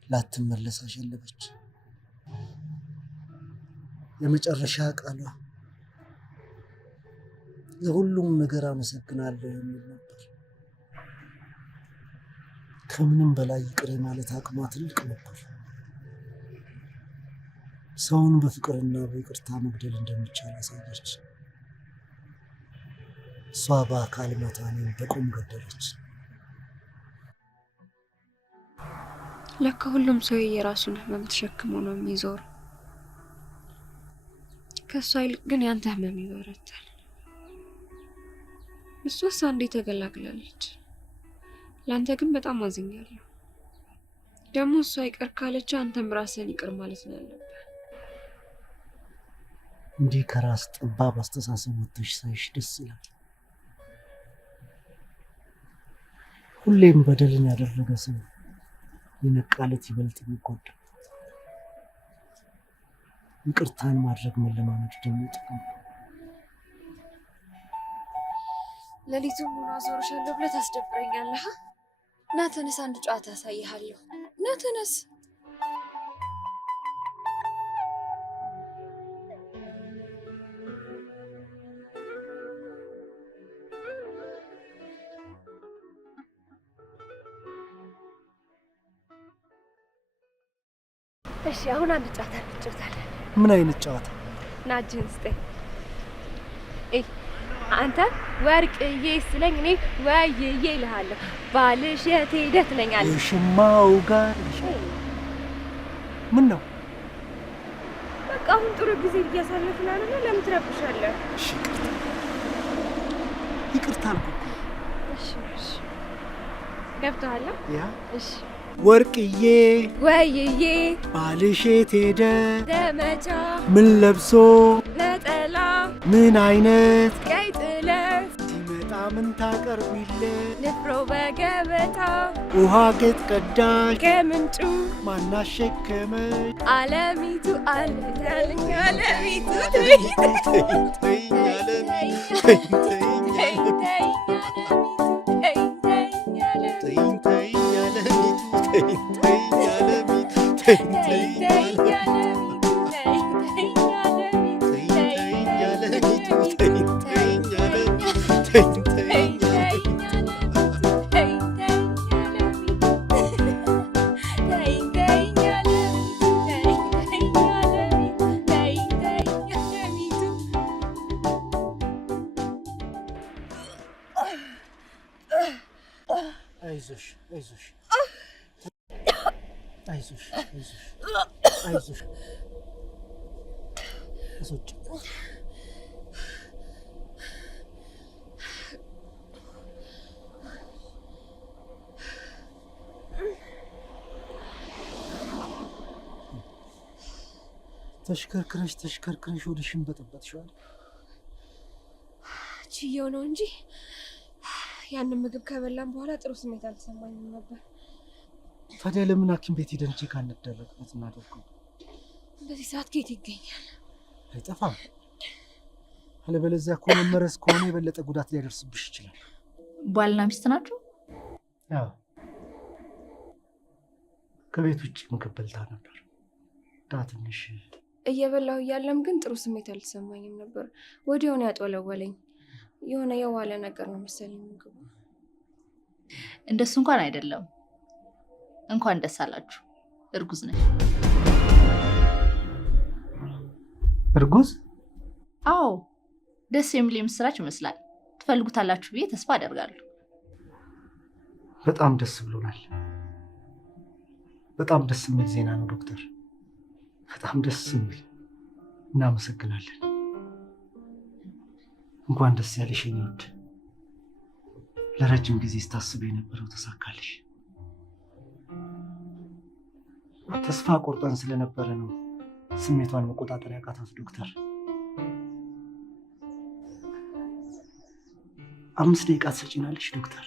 ላትመለስ አሸለበች። የመጨረሻ ቃሏ ለሁሉም ነገር አመሰግናለሁ የሚል ነበር። ከምንም በላይ ይቅር ማለት አቅሟ ትልቅ ነበር። ሰውን በፍቅርና በይቅርታ መግደል እንደሚቻል አሳየች። እሷ በአካል መታ እኔን በቁም ገደለች። ለካ ሁሉም ሰው የራሱን ህመም ተሸክሞ ነው የሚዞረው። ከእሷ ይልቅ ግን ያንተ ህመም ይበረታል። እሷስ አንዴ ተገላግላለች። ለአንተ ግን በጣም አዝኛለሁ። ደግሞ እሷ ይቅር ካለች አንተም ራስህን ይቅር ማለት ነው ያለብህ። እንዲህ ከራስ ጠባብ አስተሳሰብ ወጥተሽ ሳይሽ ደስ ይላል። ሁሌም በደልን ያደረገ ሰው የነቃለት ይበልጥ የሚጎዳ። ይቅርታን ማድረግ መለማመድ ደግሞ ጥቅም ነው። ሌሊቱን ሙሉ አዞርሻለሁ ብለህ ታስደብረኛለህ። ና ተነስ፣ አንድ ጨዋታ አሳይሃለሁ። ና ተነስ። እሺ፣ አሁን አንድ ጨዋታ እንጫወታለን። ምን አይነት ጨዋታ? ና እጅህን ስጠኝ። አንተ ወርቅዬ ስለኝ እኔ ወይዬ እልሃለሁ። ባልሽ የት ሄደ ትለኛለህ። የሽማው ጋር ምን ነው? በቃ አሁን ጥሩ ጊዜ እያሳለፍን አይደል? ለምን ትረብሻለህ? እሺ ይቅርታ አልኩ። እሺ ገብቶሃል? ያ እሺ ወርቅዬ ወይዬ ባልሽ የት ሄደ? ዘመቻ ምን ለብሶ? ነጠላ ምን አይነት ቀይ ጥለት? ሲመጣ ምን ታቀርቢለት? ንፍሮ በገበታ ውሃ ገጥ ቀዳሽ ከምንጩ ማናሸከመች? አለሚቱ አለታልኝ አለሚቱ አይዞሽ አይዞሽ አይዞሽ አይዞሽ አስወጪ። ተሽከርክረሽ ወደሽን በጠበጥሽዋል። ችየው ነው እንጂ ያንን ምግብ ከበላን በኋላ ጥሩ ስሜት አልተሰማኝም ነበር። ታዲያ ለምን ሐኪም ቤት ሄደን ቼክ አንደረግበት እናደርገው? በዚህ ሰዓት ከየት ይገኛል? አይጠፋም። አለበለዚያ እኮ መመረዝ ከሆነ የበለጠ ጉዳት ሊያደርስብሽ ይችላል። ባልና ሚስት ናቸው? ያው ከቤት ውጭ ምግብ በልታ ነበር። ትንሽ እየበላሁ እያለም ግን ጥሩ ስሜት አልተሰማኝም ነበር። ወዲያውኑ ያጦለወለኝ የሆነ የዋለ ነገር ነው መሰለኝ ምግቡ። እንደሱ እንኳን አይደለም። እንኳን ደስ አላችሁ። እርጉዝ ነሽ። እርጉዝ? አዎ፣ ደስ የሚል የምስራች ይመስላል። ትፈልጉታላችሁ ብዬ ተስፋ አደርጋለሁ። በጣም ደስ ብሎናል። በጣም ደስ የሚል ዜና ነው ዶክተር። በጣም ደስ የሚል። እናመሰግናለን። እንኳን ደስ ያለሽ የኔ ውድ። ለረጅም ጊዜ ስታስብ የነበረው ተሳካልሽ። ተስፋ ቆርጠን ስለነበረ ነው ስሜቷን መቆጣጠር ያቃታት ዶክተር። 5 ደቂቃ ትሰጪናለሽ ዶክተር?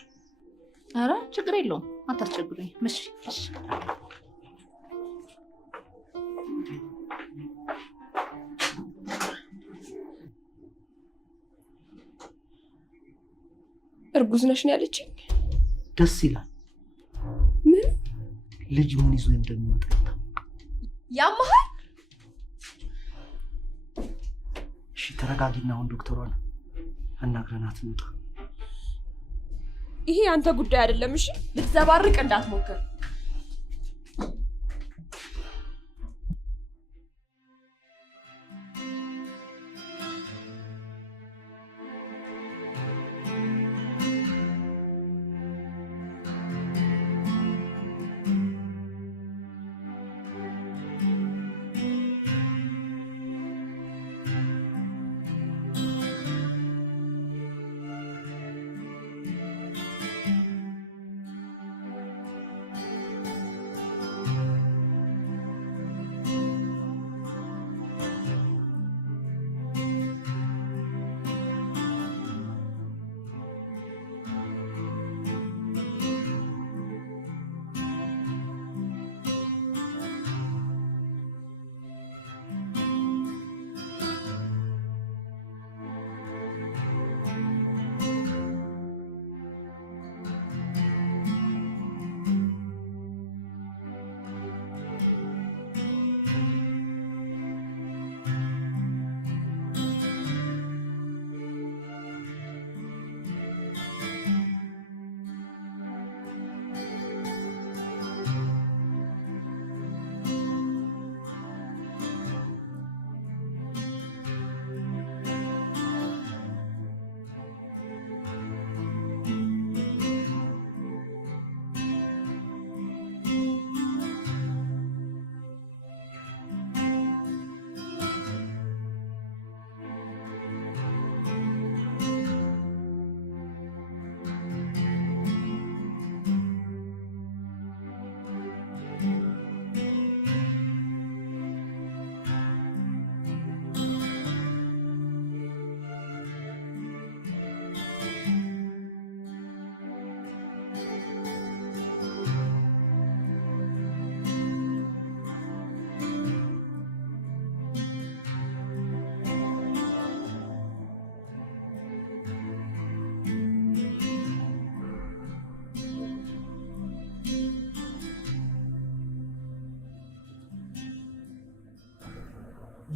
ኧረ ችግር የለውም፣ አታስቸግሩኝ። እሺ እሺ። እርጉዝ ነሽ ነው ያለችኝ። ደስ ይላል። ምን ልጅ ምን ይዞ እንደሚመጣ ያማሃል? እሺ ተረጋጊና አሁን ዶክተሯን አናግረናት እንውጣ። ይሄ አንተ ጉዳይ አይደለም። እሺ ልትዘባርቅ እንዳትሞክር።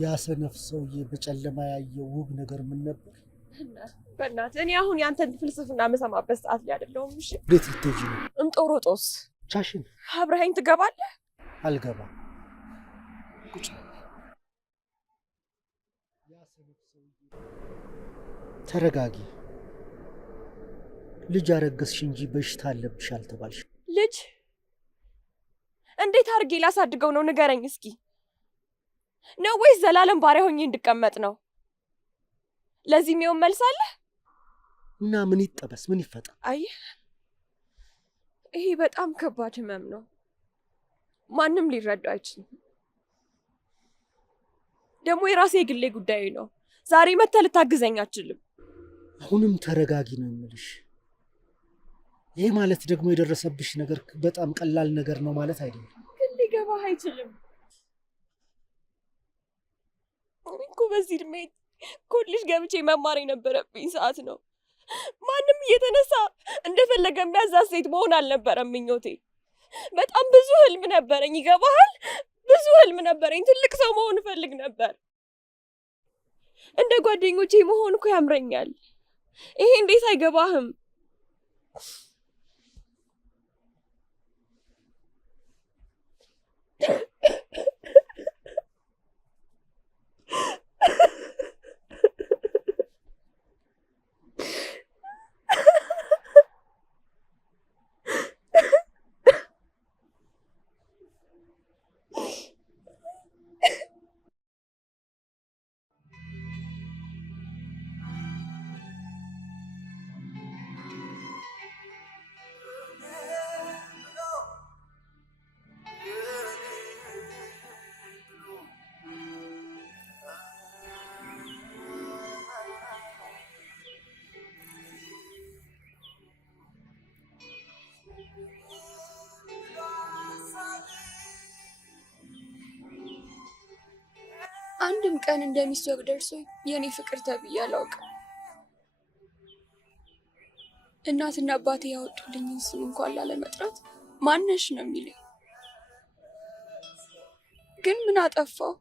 ያሰነፍ ሰውዬ በጨለማ ያየው ውብ ነገር ምን ነበር? በእናትህ እኔ አሁን ያንተን ፍልስፍና መሰማበት ሰዓት ላይ አይደለሁም። እሺ ቤት ልትሄጂ ነው? እንጦሮጦስ ቻሽን አብረኸኝ ትገባለህ? አልገባም። ቁጭ ተረጋጊ። ልጅ አረገዝሽ እንጂ በሽታ አለብሽ አልተባልሽ። ልጅ እንዴት አድርጌ ላሳድገው ነው ንገረኝ እስኪ። ነው ወይስ ዘላለም ባሪያ ሆኜ እንድቀመጥ ነው? ለዚህ የሚሆን መልስ አለ? እና ምን ይጠበስ ምን ይፈጠር? አየህ ይሄ በጣም ከባድ ህመም ነው። ማንም ሊረዳው አይችልም። ደግሞ የራሴ የግሌ ጉዳይ ነው። ዛሬ መተህ ልታግዘኝ አትችልም። አሁንም ተረጋጊ ነው የምልሽ። ይሄ ማለት ደግሞ የደረሰብሽ ነገር በጣም ቀላል ነገር ነው ማለት አይደለም። ግን ሊገባህ አይችልም። እኔ እኮ በዚህ እድሜ ኮሌጅ ገብቼ መማር የነበረብኝ ሰዓት ነው። ማንም እየተነሳ እንደፈለገ የሚያዛት ሴት መሆን አልነበረም ምኞቴ። በጣም ብዙ ህልም ነበረኝ። ይገባሃል? ብዙ ህልም ነበረኝ። ትልቅ ሰው መሆን እፈልግ ነበር። እንደ ጓደኞቼ መሆን እኮ ያምረኛል። ይሄ እንዴት አይገባህም? አንድም ቀን እንደሚስወግ ደርሶኝ የኔ ፍቅር ተብዬ አላውቅም። እናትና አባቴ ያወጡልኝን ስም እንኳን ላለመጥራት ማነሽ ነው የሚለኝ። ግን ምን አጠፋው?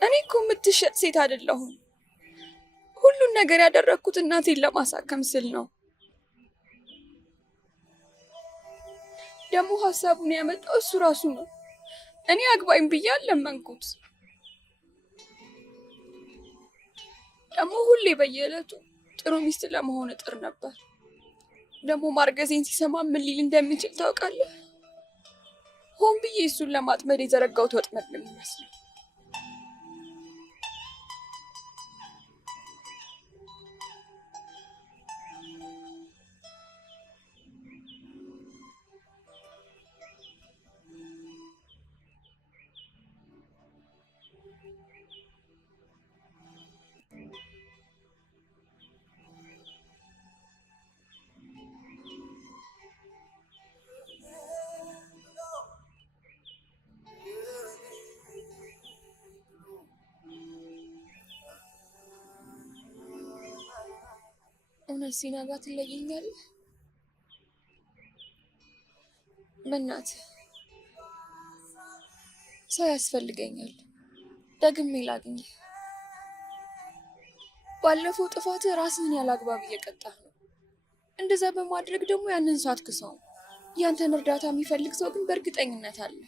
እኔ እኮ የምትሸጥ ሴት አይደለሁም። ሁሉን ነገር ያደረግኩት እናቴን ለማሳከም ስል ነው። ደግሞ ሀሳቡን ያመጣው እሱ ራሱ ነው። እኔ አግባኝ ብዬ አልለመንኩት። ደግሞ ሁሌ በየዕለቱ ጥሩ ሚስት ለመሆን እጥር ነበር። ደግሞ ማርገዜን ሲሰማ ምን ሊል እንደሚችል ታውቃለህ? ሆን ብዬ እሱን ለማጥመድ የዘረጋሁት ወጥመድ ነው የሚመስለው። እውነት ሲነጋ ትለየኛለህ? በእናትህ ሰው ያስፈልገኛል። ደግሜ ላግኝህ። ባለፈው ጥፋትህ ራስህን ያላግባብ እየቀጣህ ነው። እንደዛ በማድረግ ደግሞ ያንን ሰው አትክሰውም። ያንተን እርዳታ የሚፈልግ ሰው ግን በእርግጠኝነት አለ።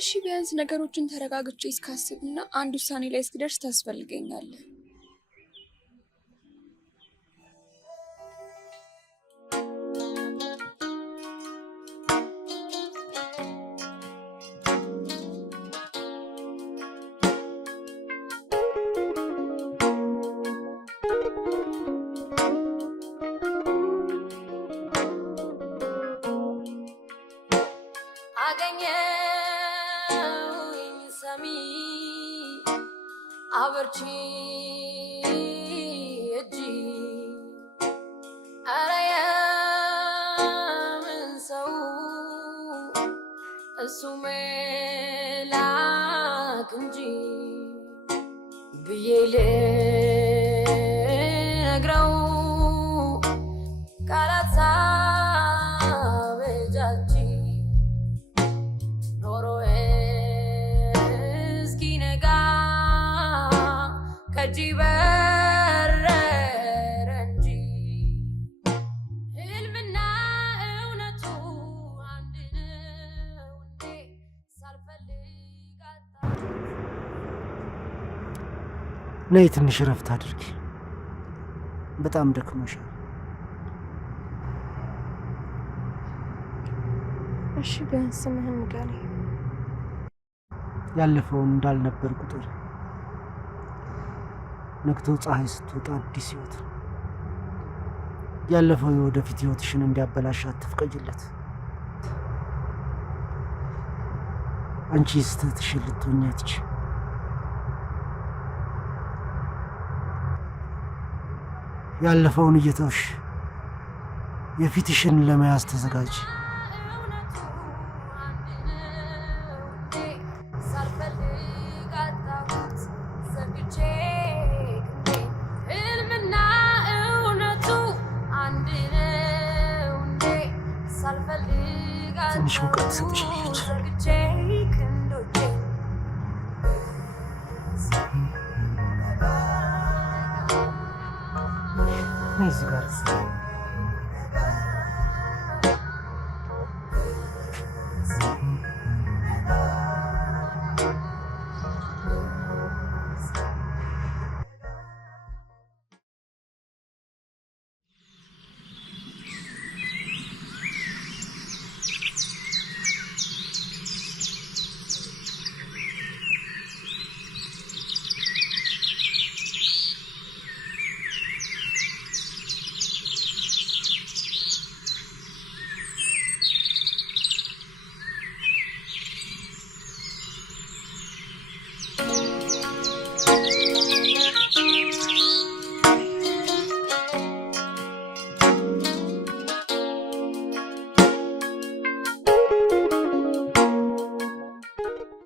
እሺ ቢያንስ ነገሮችን ተረጋግቼ እስካስብና አንድ ውሳኔ ላይ እስክደርስ ታስፈልገኛለህ። አበርቺ እጂ ኧረ የምን ሰው እሱ መላክ እንጂ ብዬ ልነግረው ቃላት ሳበጃጂ ኖሮዬ እስኪነጋ ከእጅ በረረ እንጂ ህልምና እውነቱ አንድ ነው እንዴ ሳልፈልግ ነይ ትንሽ እረፍት አድርጊ። በጣም ደክሞሻል። እሺ ቢያንስ ስምህን ንገረኝ። ያለፈውን እንዳልነበር ቁጥር ነግቶ ፀሐይ ስትወጣ አዲስ ህይወት። ያለፈው የወደፊት ህይወትሽን እንዲያበላሽ አትፍቀጅለት። አንቺ ስህተትሽን ልትሆኚ አትችይም። ያለፈውን እየተውሽ የፊትሽን ለመያዝ ተዘጋጅ። ትንሽ ሙቀት ትሰጥሻለች። እዚህ ጋር